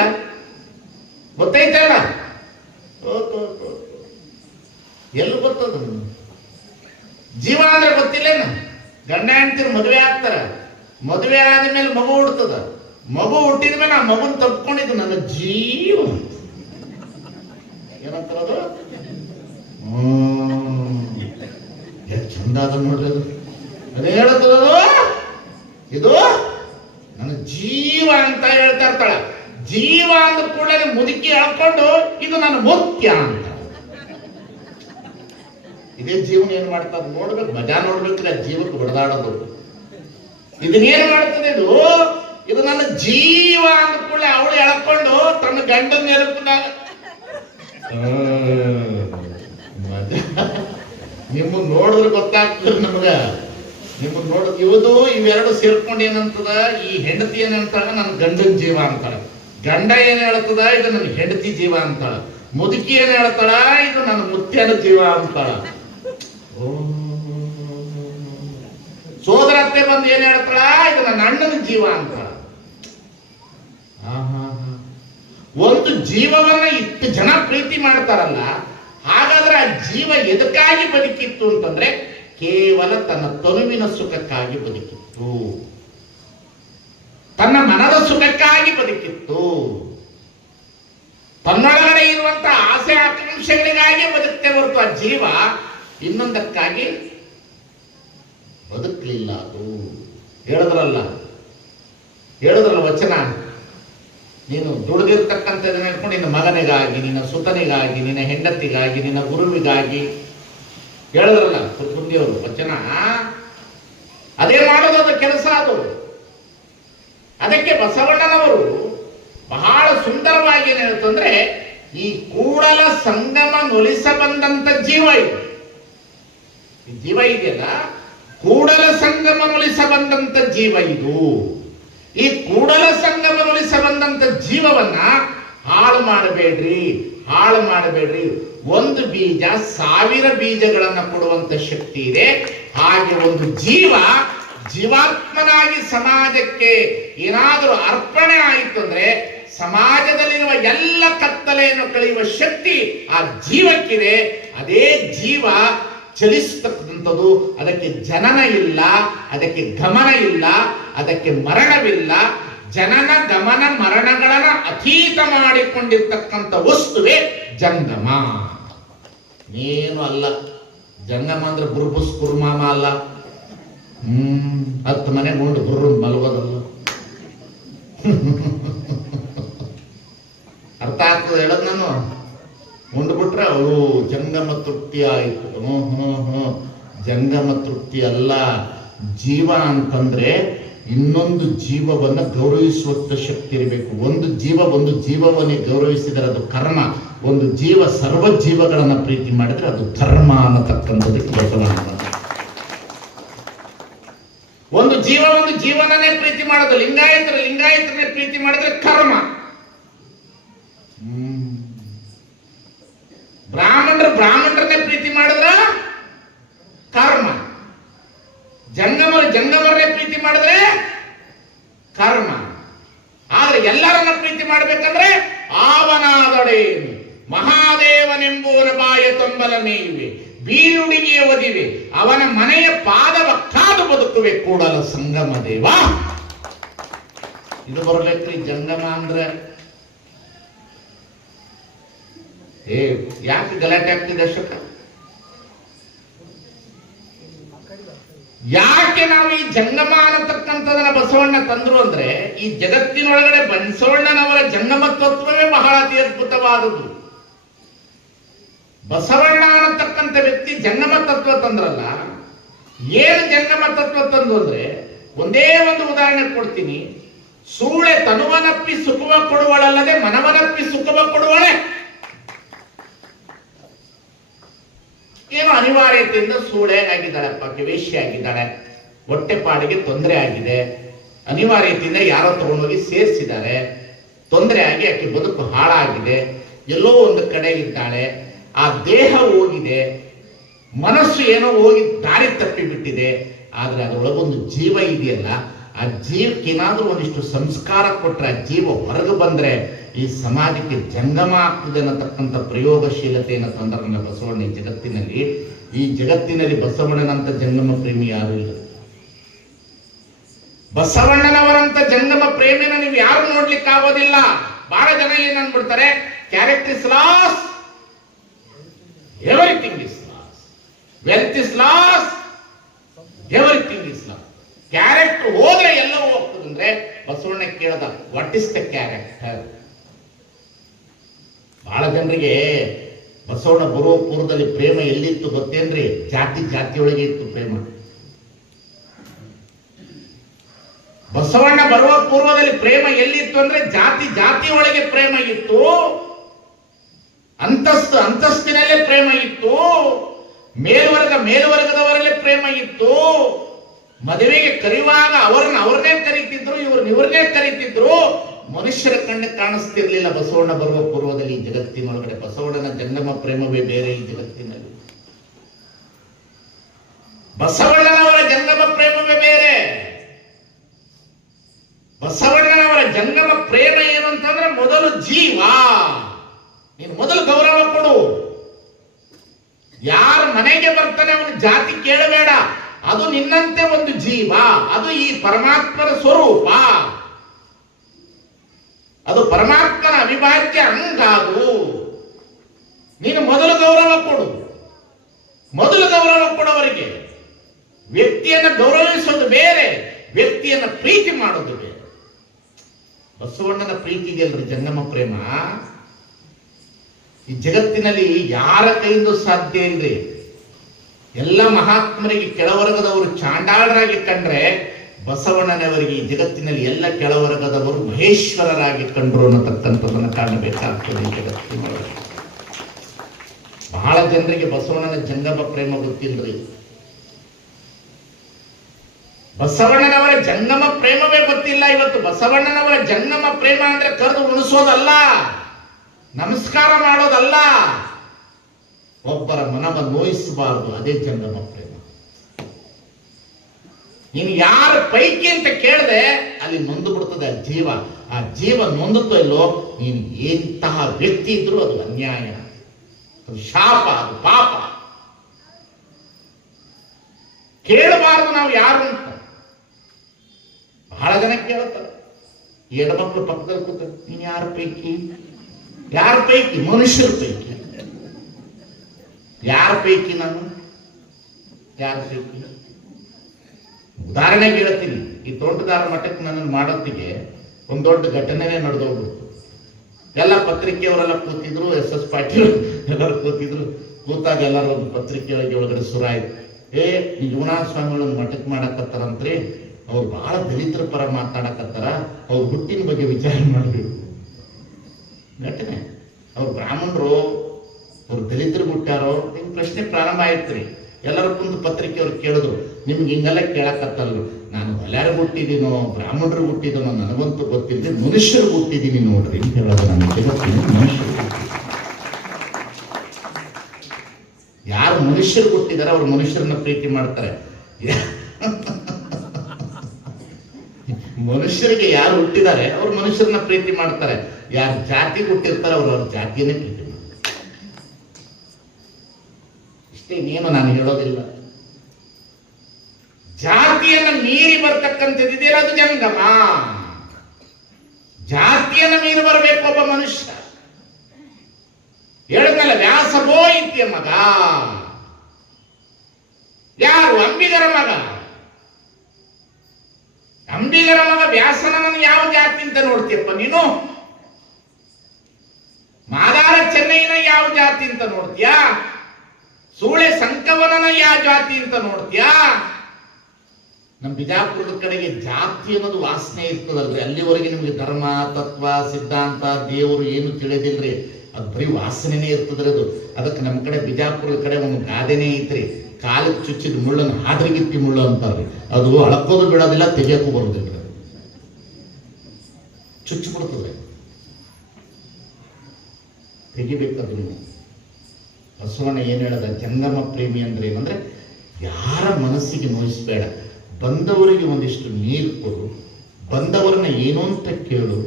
ಗೊತ್ತೈತಲ್ಲ? ಎಲ್ಲಿ ಗೊತ್ತದ? ಜೀವ ಅಂದ್ರೆ ಗೊತ್ತಿಲ್ಲೇನು? ಗಂಡ ಹೆಂಡ್ತಿರು ಮದುವೆ ಆಗ್ತಾರ, ಮದುವೆ ಆದ್ಮೇಲೆ ಮಗು ಹುಡ್ತದ, ಮಗು ಹುಟ್ಟಿದ ಮೇಲೆ ಆ ಮಗುನ್ ತಪ್ಕೊಂಡಿದ್ದು ನನ್ನ ಜೀವ. ಏನಂತಾರದು? ಎಷ್ಟು ಚಂದ ಅದ ನೋಡ್ರಿ ಅದು. ಅದೇ ಹೇಳುತ್ತದದು, ಇದು ನನ್ನ ಜೀವ ಅಂತ ಹೇಳ್ತಾ ಇರ್ತಾಳ. ಜೀವ ಅಂದ ಕೂಡಲೇ ಮುದುಕಿ ಹಾಕೊಂಡು ಇದು ನನ್ನ ಮುಖ್ಯ ಅಂತ. ಇದೇ ಜೀವನ ಏನ್ ಮಾಡ್ತದ ನೋಡ್ಬೇಕು, ಮಜಾ ನೋಡ್ಬೇಕ್ರಿ. ಆ ಜೀವಕ್ಕೆ ಬಡದಾಡೋದು ಇದನ್ನೇನ್ ಮಾಡ್ತದೆ? ಇದು ನನ್ನ ಜೀವ ಅಂದ ಕೂಡಲೇ ಅವಳು ಎಳ್ಕೊಂಡು ತನ್ನ ಗಂಡನ ನೆನಪಿನಾಗ ಮಜಾ. ನಿಮ್ಮನ್ನ ನೋಡಿದ್ರೆ ಗೊತ್ತಾಗ್ತದೆ ನಮಗ. ನಿಮ್ಮನ್ನ ನೋಡಿದ್ ಇವೆರಡು ಸೇರ್ಕೊಂಡು ಏನಂತದ? ಈ ಹೆಂಡತಿ ಏನಂತಾಳ? ನನ್ನ ಗಂಡನ ಜೀವ ಅಂತಾಳ. ಗಂಡ ಏನ್ ಹೇಳ್ತದ? ಇದು ನನ್ನ ಹೆಂಡತಿ ಜೀವ ಅಂತಾಳ. ಮುದುಕಿ ಏನ್ ಹೇಳ್ತಾಳ? ಇದು ನನ್ನ ಮುತ್ಯನ ಜೀವ ಅಂತಾಳ. ಸೋದರತ್ತೆ ಬಂದು ಏನ್ ಹೇಳ್ತಾಳ? ಇದು ನನ್ನ ಅಣ್ಣನ ಜೀವ ಅಂತಾಳ. ಒಂದು ಜೀವವನ್ನ ಇಷ್ಟು ಜನ ಪ್ರೀತಿ ಮಾಡ್ತಾರಲ್ಲ, ಹಾಗಾದ್ರೆ ಆ ಜೀವ ಎದಕ್ಕಾಗಿ ಬದುಕಿತ್ತು ಅಂತಂದ್ರೆ ಕೇವಲ ತನ್ನ ತನುವಿನ ಸುಖಕ್ಕಾಗಿ ಬದುಕಿತ್ತು, ತನ್ನ ಮನದ ಸುಖಕ್ಕಾಗಿ ಬದುಕಿತ್ತು, ತನ್ನೊಳಗಡೆ ಇರುವಂತಹ ಆಸೆ ಆಕಾಂಕ್ಷೆಗಳಿಗಾಗಿ ಬದುಕತೆ ಹೊರತು ಆ ಜೀವ ಇನ್ನೊಂದಕ್ಕಾಗಿ ಬದುಕಲಿಲ್ಲ. ಅದು ಹೇಳಿದ್ರಲ್ಲ ವಚನ, ನೀನು ದುಡಿದಿರ್ತಕ್ಕಂಥದ್ದನ್ನ ಹೇಳ್ಕೊಂಡು ನಿನ್ನ ಮಗನಿಗಾಗಿ, ನಿನ್ನ ಸುತನಿಗಾಗಿ, ನಿನ್ನ ಹೆಂಡತಿಗಾಗಿ, ನಿನ್ನ ಗುರುವಿಗಾಗಿ ಹೇಳಿದ್ರಲ್ಲ ಕುಂದಿಯವರು ವಚನ. ಅದೇ ಮಾಡೋದು, ಅದು ಕೆಲಸ ಅದು. ಅದಕ್ಕೆ ಬಸವಣ್ಣನವರು ಬಹಳ ಸುಂದರವಾಗಿ ಏನ್ ಹೇಳ್ತಂದ್ರೆ, ಈ ಕೂಡಲ ಸಂಗಮ ನೊಲಿಸ ಬಂದಂತ ಜೀವ ಇದು. ಈ ಜೀವ ಇದೆಯಲ್ಲ, ಕೂಡಲ ಸಂಗಮ ನೊಲಿಸ ಬಂದಂತ ಜೀವ ಇದು. ಈ ಕೂಡಲ ಸಂಗಮ ನೊಲಿಸ ಬಂದಂತ ಜೀವವನ್ನ ಹಾಳು ಮಾಡಬೇಡ್ರಿ, ಹಾಳು ಮಾಡಬೇಡ್ರಿ. ಒಂದು ಬೀಜ 1000 ಬೀಜಗಳನ್ನ ಕೊಡುವಂತ ಶಕ್ತಿ ಇದೆ. ಹಾಗೆ ಒಂದು ಜೀವ ಜೀವಾತ್ಮನಾಗಿ ಸಮಾಜಕ್ಕೆ ಏನಾದರೂ ಅರ್ಪಣೆ ಆಯಿತು ಅಂದ್ರೆ ಸಮಾಜದಲ್ಲಿರುವ ಎಲ್ಲ ಕತ್ತಲೆಯನ್ನು ಕಳೆಯುವ ಶಕ್ತಿ ಆ ಜೀವಕ್ಕಿದೆ. ಅದೇ ಜೀವ ಚಲಿಸತಕ್ಕಂಥದ್ದು. ಅದಕ್ಕೆ ಜನನ ಇಲ್ಲ, ಅದಕ್ಕೆ ಗಮನ ಇಲ್ಲ, ಅದಕ್ಕೆ ಮರಣವಿಲ್ಲ. ಜನನ ಗಮನ ಮರಣಗಳನ್ನ ಅತೀತ ಮಾಡಿಕೊಂಡಿರ್ತಕ್ಕಂಥ ವಸ್ತುವೇ ಜಂಗಮ. ಏನು ಅಲ್ಲ. ಜಂಗಮ ಅಂದ್ರೆ ಬುರ್ಬುಸ್ ಕುರ್ಮಾಮ ಅಲ್ಲ. 10 ಮನೆ ಮುಂಡು ಬುರ್ರು ಮಲಗೋದಲ್ಲ. ಅರ್ಥ ಆಗ್ತದೆ ಹೇಳೋದು ನಾನು. ಉಂಡ್ಬಿಟ್ರೆ ಅವು ಜಂಗಮ ತೃಪ್ತಿ ಆಯಿತು. ಜಂಗಮ ತೃಪ್ತಿ ಅಲ್ಲ. ಜೀವ ಅಂತಂದ್ರೆ ಇನ್ನೊಂದು ಜೀವವನ್ನು ಗೌರವಿಸುವಂತ ಶಕ್ತಿ ಇರಬೇಕು. ಒಂದು ಜೀವವನ್ನೇ ಗೌರವಿಸಿದರೆ ಅದು ಕರ್ಮ. ಒಂದು ಜೀವ ಸರ್ವ ಜೀವಗಳನ್ನ ಪ್ರೀತಿ ಮಾಡಿದ್ರೆ ಅದು ಧರ್ಮ ಅನ್ನತಕ್ಕಂಥದ್ದಕ್ಕೆ ಬಸವಣ್ಣ. ಒಂದು ಜೀವನನ್ನೇ ಪ್ರೀತಿ ಮಾಡೋದು. ಲಿಂಗಾಯತರನ್ನೇ ಪ್ರೀತಿ ಮಾಡಿದ್ರೆ ಕರ್ಮ. ಬ್ರಾಹ್ಮಣರನ್ನೇ ಪ್ರೀತಿ ಮಾಡಿದ್ರ ಕರ್ಮ. ಜಂಗಮರನ್ನೇ ಪ್ರೀತಿ ಮಾಡಿದ್ರೆ ಕರ್ಮ. ಆದ್ರೆ ಎಲ್ಲರನ್ನ ಪ್ರೀತಿ ಮಾಡ್ಬೇಕಂದ್ರೆ ಆವನಾದೊಡೆಯನು ಮಹಾದೇವನೆಂಬುವನ ಬಾಯ ತೊಂಬಲ ಮೇಯುವೆ, ಬೀರುಡಿಗೆಯ ಒದಿವೆ, ಅವನ ಮನೆಯ ಪಾದವ ಕಾದು ಬದುಕುವೆ ಕೂಡಲ ಸಂಗಮ ದೇವ. ಇದು ಬರ್ಬೇಕ್ರಿ ಜಂಗಮ ಅಂದ್ರೆ. ಯಾಕೆ ಗಲಾಟೆ ಆಗ್ತಿದೆ ಅಶೋಕ? ಯಾಕೆ ನಾವು ಈ ಜಂಗಮ ಅನ್ನತಕ್ಕಂಥದನ್ನ ಬಸವಣ್ಣ ತಂದ್ರು ಅಂದ್ರೆ, ಈ ಜಗತ್ತಿನೊಳಗಡೆ ಬಸವಣ್ಣನವರ ಜಂಗಮ ತತ್ವವೇ ಬಹಳ ಅತಿ ಅದ್ಭುತವಾದದ್ದು. ಬಸವಣ್ಣ ಅನ್ನತಕ್ಕಂಥ ವ್ಯಕ್ತಿ ಜಂಗಮ ತತ್ವ ತಂದ್ರಲ್ಲ. ಏನು ಜಂಗಮ ತತ್ವ ತಂದು ಅಂದ್ರೆ, ಒಂದೇ ಒಂದು ಉದಾಹರಣೆ ಕೊಡ್ತೀನಿ. ಸೂಳೆ ತನುವನಪ್ಪಿ ಸುಖವ ಕೊಡುವಳಲ್ಲದೆ ಮನವನಪ್ಪಿ ಸುಖವ ಕೊಡುವಳೆ. ಏನೋ ಅನಿವಾರ್ಯತೆಯಿಂದ ಸೂಳೆ ಆಗಿದ್ದಾಳೆ, ವೇಶ್ಯ ಆಗಿದ್ದಾಳೆ, ಹೊಟ್ಟೆಪಾಡಿಗೆ ತೊಂದರೆ ಆಗಿದೆ, ಅನಿವಾರ್ಯತೆಯಿಂದ ಯಾರೋ ತಗೊಂಡೋಗಿ ಸೇರಿಸಿದ್ದಾರೆ. ತೊಂದರೆ ಆಗಿ ಆಕೆ ಬದುಕು ಹಾಳಾಗಿದೆ, ಎಲ್ಲೋ ಒಂದು ಕಡೆ ಇದ್ದಾಳೆ, ಆ ದೇಹ ಹೋಗಿದೆ, ಮನಸ್ಸು ಏನೋ ಹೋಗಿ ದಾರಿ ತಪ್ಪಿ ಬಿಟ್ಟಿದೆ. ಆದ್ರೆ ಅದರೊಳಗೊಂದು ಜೀವ ಇದೆಯಲ್ಲ, ಆ ಜೀವಕ್ಕೆ ಏನಾದ್ರೂ ಒಂದಿಷ್ಟು ಸಂಸ್ಕಾರ ಕೊಟ್ರೆ, ಆ ಜೀವ ಹೊರಗೆ ಬಂದ್ರೆ ಈ ಸಮಾಜಕ್ಕೆ ಜಂಗಮ ಆಗ್ತದೆ ಅನ್ನತಕ್ಕಂಥ ಪ್ರಯೋಗಶೀಲತೆಯನ್ನು ತಂದರನ್ನ ಬಸವಣ್ಣ ಈ ಜಗತ್ತಿನಲ್ಲಿ. ಈ ಜಗತ್ತಿನಲ್ಲಿ ಬಸವಣ್ಣನಂತ ಜಂಗಮ ಪ್ರೇಮಿ ಯಾರು ಇಲ್ಲ. ಬಸವಣ್ಣನವರಂತ ಜಂಗಮ ಪ್ರೇಮಿನ ನೀವು ಯಾರು ನೋಡ್ಲಿಕ್ಕೆ ಆಗೋದಿಲ್ಲ. ಬಹಳ ಜನ ಏನ್ ಅನ್ಬಿಡ್ತಾರೆ, character is loss, everything is loss, wealth is loss, everything is loss. Character ಹೋದ್ರೆ ಎಲ್ಲವೂ ಹೋಗ್ತದೆ ಅಂದ್ರೆ ಬಸವಣ್ಣ ಕೇಳದ ವಾಟ್ ಇಸ್ ದ ಕ್ಯಾರೆಕ್ಟರ್. ಬಹಳ ಜನರಿಗೆ ಬಸವಣ್ಣ ಬರುವ ಪೂರ್ವದಲ್ಲಿ ಪ್ರೇಮ ಎಲ್ಲಿತ್ತು ಗೊತ್ತೇನ್ರಿ? ಜಾತಿಯೊಳಗೆ ಇತ್ತು ಪ್ರೇಮ. ಬಸವಣ್ಣ ಬರುವ ಪೂರ್ವದಲ್ಲಿ ಪ್ರೇಮ ಎಲ್ಲಿತ್ತು ಅಂದ್ರೆ ಜಾತಿಯೊಳಗೆ ಪ್ರೇಮ ಇತ್ತು, ಅಂತಸ್ತಿನಲ್ಲೇ ಪ್ರೇಮ ಇತ್ತು, ಮೇಲ್ವರ್ಗದವರಲ್ಲೇ ಪ್ರೇಮ ಇತ್ತು. ಮದುವೆಗೆ ಕರೆಯುವಾಗ ಅವ್ರನ್ನೇ ಕರೀತಿದ್ರು, ಇವ್ರನ್ನೇ ಕರೀತಿದ್ರು. ಮನುಷ್ಯರ ಕಣ್ಣು ಕಾಣಿಸ್ತಿರ್ಲಿಲ್ಲ ಬಸವಣ್ಣ ಬರುವ ಪೂರ್ವದಲ್ಲಿ ಈ ಜಗತ್ತಿನೊಳಗಡೆ. ಬಸವಣ್ಣನ ಜಂಗಮ ಪ್ರೇಮವೇ ಬೇರೆ ಈ ಜಗತ್ತಿನಲ್ಲಿ. ಬಸವಣ್ಣನವರ ಜಂಗಮ ಪ್ರೇಮವೇ ಬೇರೆ. ಬಸವಣ್ಣನವರ ಜಂಗಮ ಪ್ರೇಮ ಏನು ಅಂತಂದ್ರೆ ಮೊದಲು ಜೀವ. ನೀನು ಮೊದಲು ಗೌರವ ಕೊಡು. ಯಾರ ಮನೆಗೆ ಬರ್ತಾನೆ ಅವನು ಜಾತಿ ಕೇಳಬೇಡ. ಅದು ನಿನ್ನಂತೆ ಒಂದು ಜೀವ, ಅದು ಈ ಪರಮಾತ್ಮನ ಸ್ವರೂಪ, ಅದು ಪರಮಾತ್ಮನ ಅವಿಭಾಜ್ಯ ಅಂಗಾದು. ನೀನು ಮೊದಲು ಗೌರವ ಕೊಡು. ಮೊದಲು ಗೌರವ ಕೊಡೋವರಿಗೆ. ವ್ಯಕ್ತಿಯನ್ನು ಗೌರವಿಸೋದು ಬೇರೆ, ವ್ಯಕ್ತಿಯನ್ನು ಪ್ರೀತಿ ಮಾಡೋದು ಬೇರೆ. ಬಸವಣ್ಣನ ಪ್ರೀತಿ ಇದೆಯಲ್ರಿ ಜಂಗಮ ಪ್ರೇಮ, ಈ ಜಗತ್ತಿನಲ್ಲಿ ಯಾರ ಕೈಯಿಂದ ಸಾಧ್ಯ ಇಲ್ರಿ. ಎಲ್ಲ ಮಹಾತ್ಮರಿಗೆ ಕೆಳವರ್ಗದವರು ಚಾಂಡಾಳರಾಗಿ ಕಂಡ್ರೆ, ಬಸವಣ್ಣನವರಿಗೆ ಈ ಜಗತ್ತಿನಲ್ಲಿ ಎಲ್ಲ ಕೆಳವರ್ಗದವರು ಮಹೇಶ್ವರರಾಗಿ ಕಂಡ್ರು ಅನ್ನತಕ್ಕಂಥದ್ದನ್ನು ಕಾಣಬೇಕಾಗ್ತದೆ ಈ ಜಗತ್ತಿನೊಳಗೆ. ಬಹಳ ಜನರಿಗೆ ಬಸವಣ್ಣನ ಜಂಗಮ ಪ್ರೇಮ ಗೊತ್ತಿಲ್ರಿ. ಬಸವಣ್ಣನವರ ಜಂಗಮ ಪ್ರೇಮವೇ ಗೊತ್ತಿಲ್ಲ ಇವತ್ತು. ಬಸವಣ್ಣನವರ ಜಂಗಮ ಪ್ರೇಮ ಅಂದ್ರೆ ಕರೆದು ಉಣಿಸೋದಲ್ಲ, ನಮಸ್ಕಾರ ಮಾಡೋದಲ್ಲ, ಒಬ್ಬರ ಮನವನ್ನು ನೋಯಿಸಬಾರದು. ಅದೇ ಜಂಗಮ ಪ್ರೇಮ. ನೀನು ಯಾರ ಪೈಕಿ ಅಂತ ಕೇಳದೆ ಅಲ್ಲಿ ನೊಂದು ಬಿಡ್ತದೆ ಆ ಜೀವ. ಆ ಜೀವ ನೊಂದುತ್ತೋ ಇಲ್ಲೋ, ನೀನು ಎಂತಹ ವ್ಯಕ್ತಿ ಇದ್ರೂ ಅದು ಅನ್ಯಾಯ, ಅದು ಶಾಪ, ಅದು ಪಾಪ. ಕೇಳಬಾರದು ನಾವು ಯಾರು ಅಂತ. ಬಹಳ ಜನ ಕೇಳುತ್ತಾರೆ, ಹೆಣ್ಮಕ್ಳು ಪಕ್ಕದಲ್ಲಿ ಕೂತ, ನೀನು ಯಾರ ಪೈಕಿ? ಯಾರ ಪೈಕಿ? ಮನುಷ್ಯರ ಪೈಕಿ. ಯಾರ ಪೈಕಿ? ನಾನು ಯಾರ ಪೈಕಿ? ಉದಾಹರಣೆಗೆ ಹೇಳ್ತೀನಿ. ಈ ತೋಟದಾರ ಮಠಕ್ಕೆ ನನ್ನನ್ನು ಮಾಡೋತ್ತಿಗೆ ಒಂದು ದೊಡ್ಡ ಘಟನೆನೇ ನಡೆದೋಗ್ಬಿಡ್ತು. ಎಲ್ಲ ಪತ್ರಿಕೆಯವರೆಲ್ಲ ಕೂತಿದ್ರು, SS ಪಾಟೀಲ್ ಎಲ್ಲರೂ ಕೂತಿದ್ರು. ಕೂತಾಗ ಎಲ್ಲರೂ ಒಂದು ಪತ್ರಿಕೆ ಒಳಗಡೆ ಶುರುವಾಯ್ತು, ಈ ಜೀವನಾಥ ಸ್ವಾಮಿಗಳನ್ನು ಮಠಕ್ಕೆ ಮಾಡಕತ್ತಾರಂತ್ರಿ, ಅವ್ರು ಬಹಳ ದಲಿತರ ಪರ ಮಾತಾಡಕತ್ತಾರ, ಅವ್ರ ಹುಟ್ಟಿನ ಬಗ್ಗೆ ವಿಚಾರ ಮಾಡಬೇಕು. ಘಟನೆ. ಅವ್ರು ಬ್ರಾಹ್ಮಣರು, ಅವ್ರು ದಲಿತರು ಹುಟ್ಟಾರೋ ಹಿಂಗೆ ಪ್ರಶ್ನೆ ಪ್ರಾರಂಭ ಆಯ್ತ್ರಿ. ಎಲ್ಲರೂ ಕುಂತು ಪತ್ರಿಕೆಯವ್ರು ಕೇಳಿದ್ರು, ನಿಮ್ಗೆ ಹಿಂಗೆಲ್ಲ ಕೇಳಕತ್ತಲ್ರು, ನಾನು ಹೊಲ್ಯಾರಿಗೆ ಹುಟ್ಟಿದ್ದೀನೋ ಬ್ರಾಹ್ಮಣರು ಹುಟ್ಟಿದನೋ ನನಗಂತೂ ಗೊತ್ತಿಲ್ಲ, ಮನುಷ್ಯರು ಹುಟ್ಟಿದ್ದೀನಿ ನೋಡ್ರಿ ಅಂತ ಹೇಳೋದು. ನನ್ನ ಜಗತ್ತಿನ ಮನುಷ್ಯರು ಯಾರು ಮನುಷ್ಯರು ಹುಟ್ಟಿದಾರೆ ಅವ್ರು ಮನುಷ್ಯರನ್ನ ಪ್ರೀತಿ ಮಾಡ್ತಾರೆ. ಮನುಷ್ಯರಿಗೆ ಯಾರು ಹುಟ್ಟಿದ್ದಾರೆ ಅವ್ರು ಮನುಷ್ಯರನ್ನ ಪ್ರೀತಿ ಮಾಡ್ತಾರೆ. ಯಾರು ಜಾತಿ ಹುಟ್ಟಿರ್ತಾರೆ ಅವ್ರು ಅವ್ರ ಜಾತಿಯನ್ನೇ ಪ್ರೀತಿ ಮಾಡ್ತಾರೆ. ಇಷ್ಟೇ, ಇನ್ನೇನು ನಾನು ಹೇಳೋದಿಲ್ಲ. ಜಾತಿಯನ್ನ ಮೀರಿ ಬರ್ತಕ್ಕಂಥದ್ದಿದೆಯಲ್ಲ ಅದು ಜಂಗಮ. ಜಾತಿಯನ್ನ ಮೀರಿ ಬರಬೇಕು ಒಬ್ಬ ಮನುಷ್ಯ. ಹೇಳಿದ್ನಲ್ಲ, ವ್ಯಾಸಭೋ ಇತ್ಯ ಮಗ. ಯಾರು? ಅಂಬಿಗರ ಮಗ. ಅಂಬಿಗರ ಮಗ ವ್ಯಾಸನನ್ನು ಯಾವ ಜಾತಿ ಅಂತ ನೋಡ್ತೀಯಪ್ಪ ನೀನು? ಮಾದಾರ ಚೆನ್ನೈನ ಯಾವ ಜಾತಿ ಅಂತ ನೋಡ್ತೀಯಾ? ಸೂಳೆ ಸಂಕವನನ ಯಾವ ಜಾತಿ ಅಂತ ನೋಡ್ತೀಯಾ? ನಮ್ಮ ಬಿಜಾಪುರದ ಕಡೆಗೆ ಜಾತಿ ಅನ್ನೋದು ವಾಸನೆ ಇರ್ತದಲ್ರಿ. ಅಲ್ಲಿವರೆಗೆ ನಿಮ್ಗೆ ಧರ್ಮ, ತತ್ವ, ಸಿದ್ಧಾಂತ, ದೇವರು ಏನು ತಿಳಿದಿಲ್ರಿ. ಅದು ಬರೀ ವಾಸನೆನೇ ಇರ್ತದ್ರಿ ಅದು. ಅದಕ್ಕೆ ನಮ್ಮ ಕಡೆ ಬಿಜಾಪುರದ ಕಡೆ ಒಂದು ಗಾದೆನೇ ಐತ್ರಿ, ಕಾಲಕ್ಕೆ ಚುಚ್ಚಿದ ಮುಳ್ಳನ್ನು ಹಾದ್ರಿಗಿತ್ತಿ ಮುಳ್ಳು ಅಂತಾರ್ರಿ. ಅದು ಅಳಕೋದು ಬಿಡೋದಿಲ್ಲ, ತೆಗಿಯಕ್ಕೂ ಬರೋದಿಲ್ಲ. ಚುಚ್ಚಿಬಿಡ್ತದೆ, ತೆಗಿಬೇಕಾದ್ರು. ಬಸವಣ್ಣ ಏನು ಹೇಳದ, ಜಂಗಮ ಪ್ರೇಮಿ ಅಂದ್ರೆ ಏನಂದ್ರೆ ಯಾರ ಮನಸ್ಸಿಗೆ ನೋಯಿಸ್ಬೇಡ, ಬಂದವರಿಗೆ ಒಂದಿಷ್ಟು ನೀರು ಕೊಡು, ಬಂದವರನ್ನ ಏನು ಅಂತ ಕೇಳು,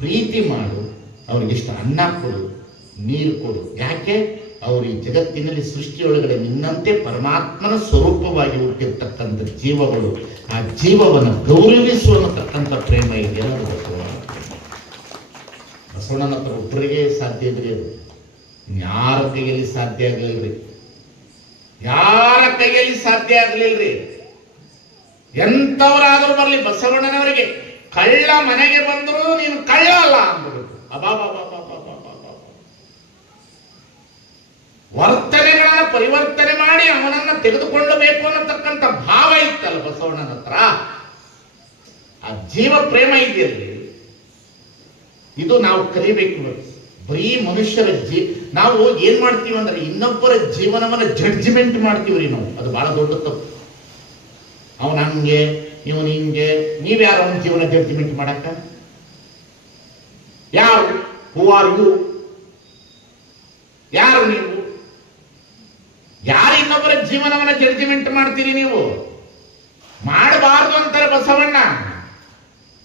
ಪ್ರೀತಿ ಮಾಡು, ಅವ್ರಿಗಿಷ್ಟು ಅನ್ನ ಕೊಡು, ನೀರು ಕೊಡು. ಯಾಕೆ? ಅವರು ಈ ಜಗತ್ತಿನಲ್ಲಿ ಸೃಷ್ಟಿಯೊಳಗಡೆ ನಿನ್ನಂತೆ ಪರಮಾತ್ಮನ ಸ್ವರೂಪವಾಗಿ ಹುಟ್ಟಿರ್ತಕ್ಕಂಥ ಜೀವಗಳು, ಆ ಜೀವವನ್ನು ಗೌರವಿಸುವಂತಕ್ಕಂಥ ಪ್ರೇಮ ಇದೆ ಅನ್ನೋದು ಬಸವಣ್ಣ. ಬಸವಣ್ಣನ ಹತ್ರ ಒಬ್ಬರಿಗೆ ಸಾಧ್ಯ ಇದ್ರಿ, ಅದು ಯಾರ ಕೈಯಲ್ಲಿ ಸಾಧ್ಯ ಆಗಲಿಲ್ರಿ, ಯಾರ ಕೈಯಲ್ಲಿ ಸಾಧ್ಯ ಆಗ್ಲಿಲ್ರಿ. ಎಂಥವರಾದರೂ ಬರಲಿ, ಬಸವಣ್ಣನವರಿಗೆ ಕಳ್ಳ ಮನೆಗೆ ಬಂದರೂ ನೀನು ಕಳ್ಳ ಅಲ್ಲ ಅಂದ್ಬಿಡುದು. ವರ್ತನೆಗಳನ್ನ ಪರಿವರ್ತನೆ ಮಾಡಿ ಅವನನ್ನ ತೆಗೆದುಕೊಳ್ಳಬೇಕು ಅನ್ನತಕ್ಕಂಥ ಭಾವ ಇತ್ತಲ್ಲ ಬಸವಣ್ಣನ ಹತ್ರ. ಆ ಜೀವ ಪ್ರೇಮ ಇದೆಯಲ್ರಿ, ಇದು ನಾವು ಕಲಿಬೇಕು. ಬರೀ ಮನುಷ್ಯರ ನಾವು ಏನ್ ಮಾಡ್ತೀವಿ ಅಂದ್ರೆ ಇನ್ನೊಬ್ಬರ ಜೀವನವನ್ನ ಜಡ್ಜ್ಮೆಂಟ್ ಮಾಡ್ತೀವ್ರಿ ನಾವು. ಅದು ಬಹಳ ದೊಡ್ಡ ತಪ್ಪು. ಅವನ ಹಂಗೆ, ಇವನು ಹಿಂಗೆ, ನೀವ್ಯಾರು ಅವನ ಜೀವನ ಜಡ್ಜ್ಮೆಂಟ್ ಮಾಡಕ್ಕ? ಯಾರು? Who are you? ಯಾರು ನೀವು? ಯಾರು ಇನ್ನೊಬ್ಬರ ಜೀವನವನ್ನ ಜಡ್ಜ್ಮೆಂಟ್ ಮಾಡ್ತೀರಿ ನೀವು? ಮಾಡಬಾರ್ದು ಅಂತಾರೆ ಬಸವಣ್ಣ,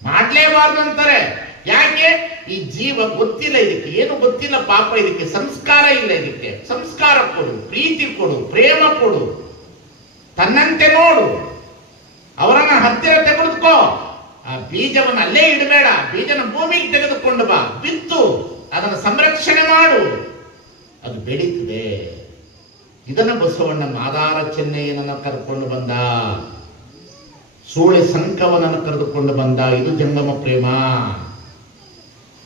ಮಾಡ್ಲೇಬಾರ್ದು ಅಂತಾರೆ. ಯಾಕೆ? ಈ ಜೀವ ಗೊತ್ತಿಲ್ಲ, ಇದಕ್ಕೆ ಏನು ಗೊತ್ತಿಲ್ಲ ಪಾಪ, ಇದಕ್ಕೆ ಸಂಸ್ಕಾರ ಇಲ್ಲ, ಇದಕ್ಕೆ ಸಂಸ್ಕಾರ ಕೊಡು, ಪ್ರೀತಿ ಕೊಡು, ಪ್ರೇಮ ಕೊಡು, ತನ್ನಂತೆ ನೋಡು, ಅವರನ್ನ ಹತ್ತಿರ ತೆಗೆದುಕೋ. ಆ ಬೀಜವನ್ನು ಅಲ್ಲೇ ಇಡಬೇಡ, ಬೀಜನ ಭೂಮಿಗೆ ತೆಗೆದುಕೊಂಡು ಬಾ, ಬಿತ್ತು, ಅದನ್ನು ಸಂರಕ್ಷಣೆ ಮಾಡು, ಅದು ಬೆಳೀತದೆ. ಇದನ್ನ ಬಸವಣ್ಣ ಮಾದಾರ ಚೆನ್ನಯ್ಯನನ್ನ ಕರೆದುಕೊಂಡು ಬಂದ, ಸೂಳೆ ಸಂಕವನನ್ನು ಕರೆದುಕೊಂಡು ಬಂದ. ಇದು ಜಂಗಮ ಪ್ರೇಮ.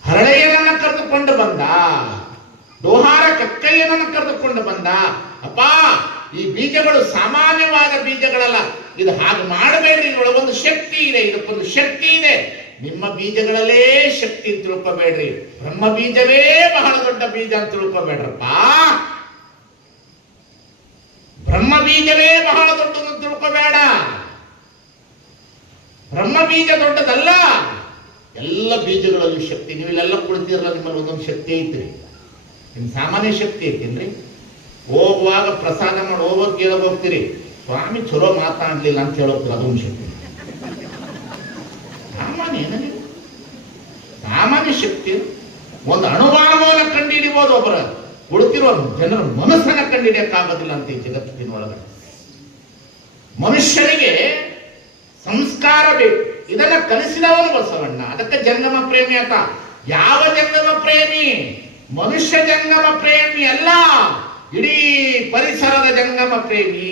ಹರಳೆಯನನ್ನ ಕರೆದುಕೊಂಡು ಬಂದ, ದೋಹಾರ ಕಕ್ಕಯ್ಯನನ್ನು ಕರೆದುಕೊಂಡು ಬಂದ. ಅಪ್ಪ, ಈ ಬೀಜಗಳು ಸಾಮಾನ್ಯವಾದ ಬೀಜಗಳಲ್ಲ, ಇದು ಹಾಗೆ ಮಾಡಬೇಡ್ರಿ, ಇದರೊಳಗೊಂದು ಶಕ್ತಿ ಇದೆ, ಇದಕ್ಕೊಂದು ಶಕ್ತಿ ಇದೆ. ನಿಮ್ಮ ಬೀಜಗಳಲ್ಲೇ ಶಕ್ತಿ ತಿಳ್ಕೊಬೇಡ್ರಿ, ಬ್ರಹ್ಮ ಬೀಜವೇ ಬಹಳ ದೊಡ್ಡ ಬೀಜ ಅಂತ ತಿಳ್ಕೊಬೇಡ್ರಪ್ಪ. ಬ್ರಹ್ಮ ಬೀಜವೇ ಬಹಳ ದೊಡ್ಡದು ತಿಳ್ಕೊಬೇಡ. ಬ್ರಹ್ಮ ಬೀಜ ದೊಡ್ಡದಲ್ಲ, ಎಲ್ಲ ಬೀಜಗಳಲ್ಲಿ ಶಕ್ತಿ. ನೀವು ಇಲ್ಲೆಲ್ಲ ಕುಳಿತಿರಲ್ಲ, ನಿಮ್ಮಲ್ಲಿ ಒಂದೊಂದು ಶಕ್ತಿ ಐತ್ರಿ. ನಿಮ್ ಸಾಮಾನ್ಯ ಶಕ್ತಿ ಐತೇನ್ರಿ? ಹೋಗುವಾಗ ಪ್ರಸಾದ ಮಾಡಿ ಹೋಗೋದು ಕೇಳೋಕೆ ಹೋಗ್ತೀರಿ, ಸ್ವಾಮಿ ಚಲೋ ಮಾತಾಡ್ಲಿಲ್ಲ ಅಂತ ಹೇಳೋಗ್ತೀರಿ, ಅದೊಂದು ಶಕ್ತಿ. ಸಾಮಾನ್ಯ ಏನಲ್ಲಿ ಸಾಮಾನ್ಯ ಶಕ್ತಿ ಒಂದು ಅಣುಭಾವನ ಕಂಡು ಹಿಡಿಬೋದು. ಒಬ್ಬರ ಕುಳಿತಿರುವ ಜನರ ಮನಸ್ಸನ್ನ ಕಂಡು ಹಿಡಿಯಕ್ಕಾಗೋದಿಲ್ಲ ಅಂತ ಈ ಜಗತ್ತಿನ ಒಳಗಡೆ. ಮನುಷ್ಯನಿಗೆ ಸಂಸ್ಕಾರ ಬೇಕು, ಇದನ್ನ ಕಲಿಸಿದವನು ಬಸವಣ್ಣ. ಅದಕ್ಕೆ ಜಂಗಮ ಪ್ರೇಮಿ ಅಂತ. ಯಾವ ಜಂಗಮ ಪ್ರೇಮಿ? ಮನುಷ್ಯ ಜಂಗಮ ಪ್ರೇಮಿ ಅಲ್ಲ, ಇಡೀ ಪರಿಸರದ ಜಂಗಮ ಪ್ರೇಮಿ,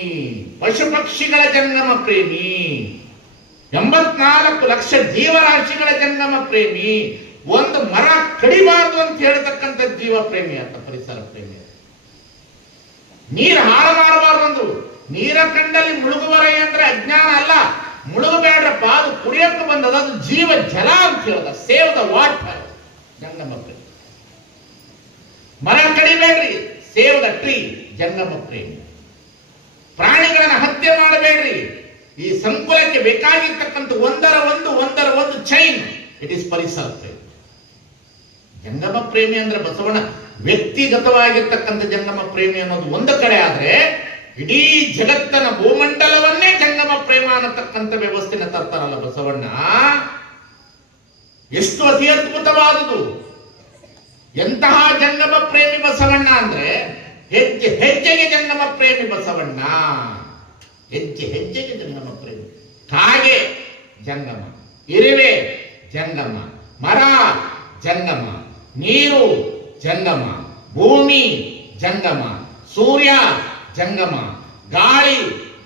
ಪಶು ಪಕ್ಷಿಗಳ ಜಂಗಮ ಪ್ರೇಮಿ, 84 ಲಕ್ಷ ಜೀವರಾಶಿಗಳ ಜಂಗಮ ಪ್ರೇಮಿ, ಒಂದು ಮರ ಕಡಿಬಾರದು ಅಂತ ಹೇಳ್ತಕ್ಕಂಥ ಜೀವ ಪ್ರೇಮಿ ಅಂತ, ಪರಿಸರ ಪ್ರೇಮಿ. ನೀರು ಹಾಳು ಮಾಡಬಾರ್ದು ಅಂದ್ರು. ನೀರ ಕಂಡಲ್ಲಿ ಮುಳುಗುವರೆ ಅಂದ್ರೆ ಅಜ್ಞಾನ ಅಲ್ಲ, ಮುಳುಗಬೇಡ್ರಪ್ಪ, ಅದು ಕುಡಿಯಕ್ಕೆ ಬಂದದ, ಅದು ಜೀವ ಜಲ ಅಂತ ಹೇಳ್ದ. ಸೇವ್ ದ ವಾಟರ್, ಜಂಗಮ ಪ್ರೇಮಿ. ಮರ ಕಡಿಬೇಡ್ರಿ, ಸೇವ್ ದ ಟ್ರೀ, ಜಂಗಮ ಪ್ರೇಮಿ. ಪ್ರಾಣಿಗಳನ್ನ ಹತ್ಯೆ ಮಾಡಬೇಡ್ರಿ, ಈ ಸಂಕುಲಕ್ಕೆ ಬೇಕಾಗಿರ್ತಕ್ಕಂಥ ಒಂದರ ಒಂದು ಚೈನ್, ಇಟ್ ಈಸ್ ಪರಿಸರ ಪ್ರೇಮಿ. ಜಂಗಮ ಪ್ರೇಮಿ ಅಂದ್ರೆ ಬಸವಣ್ಣ ವ್ಯಕ್ತಿಗತವಾಗಿರ್ತಕ್ಕಂಥ ಜಂಗಮ ಪ್ರೇಮಿ ಅನ್ನೋದು ಒಂದು ಕಡೆ ಆದ್ರೆ, ಇಡೀ ಜಗತ್ತನ ಭೂಮಂಡಲವನ್ನೇ ಜಂಗಮ ಪ್ರೇಮ ಅನ್ನತಕ್ಕಂಥ ವ್ಯವಸ್ಥೆನ ತರ್ತಾರಲ್ಲ ಬಸವಣ್ಣ. ಎಷ್ಟು ಅತಿ ಅದ್ಭುತವಾದುದು! ಎಂತಹ ಜಂಗಮ ಪ್ರೇಮಿ ಬಸವಣ್ಣ ಅಂದ್ರೆ, ಹೆಜ್ಜೆ ಹೆಜ್ಜೆಗೆ ಜಂಗಮ ಪ್ರೇಮಿ ಬಸವಣ್ಣ. ಹೆಜ್ಜೆ ಹೆಜ್ಜೆಗೆ ಜಂಗಮ ಪ್ರೇಮಿ. ಕಾಗೆ ಜಂಗಮ, ಇರುವೆ ಜಂಗಮ, ಮರ ಜಂಗಮ, ನೀರು ಜಂಗಮ, ಭೂಮಿ ಜಂಗಮ, ಸೂರ್ಯ ಜಂಗಮ, ಗಾಳಿ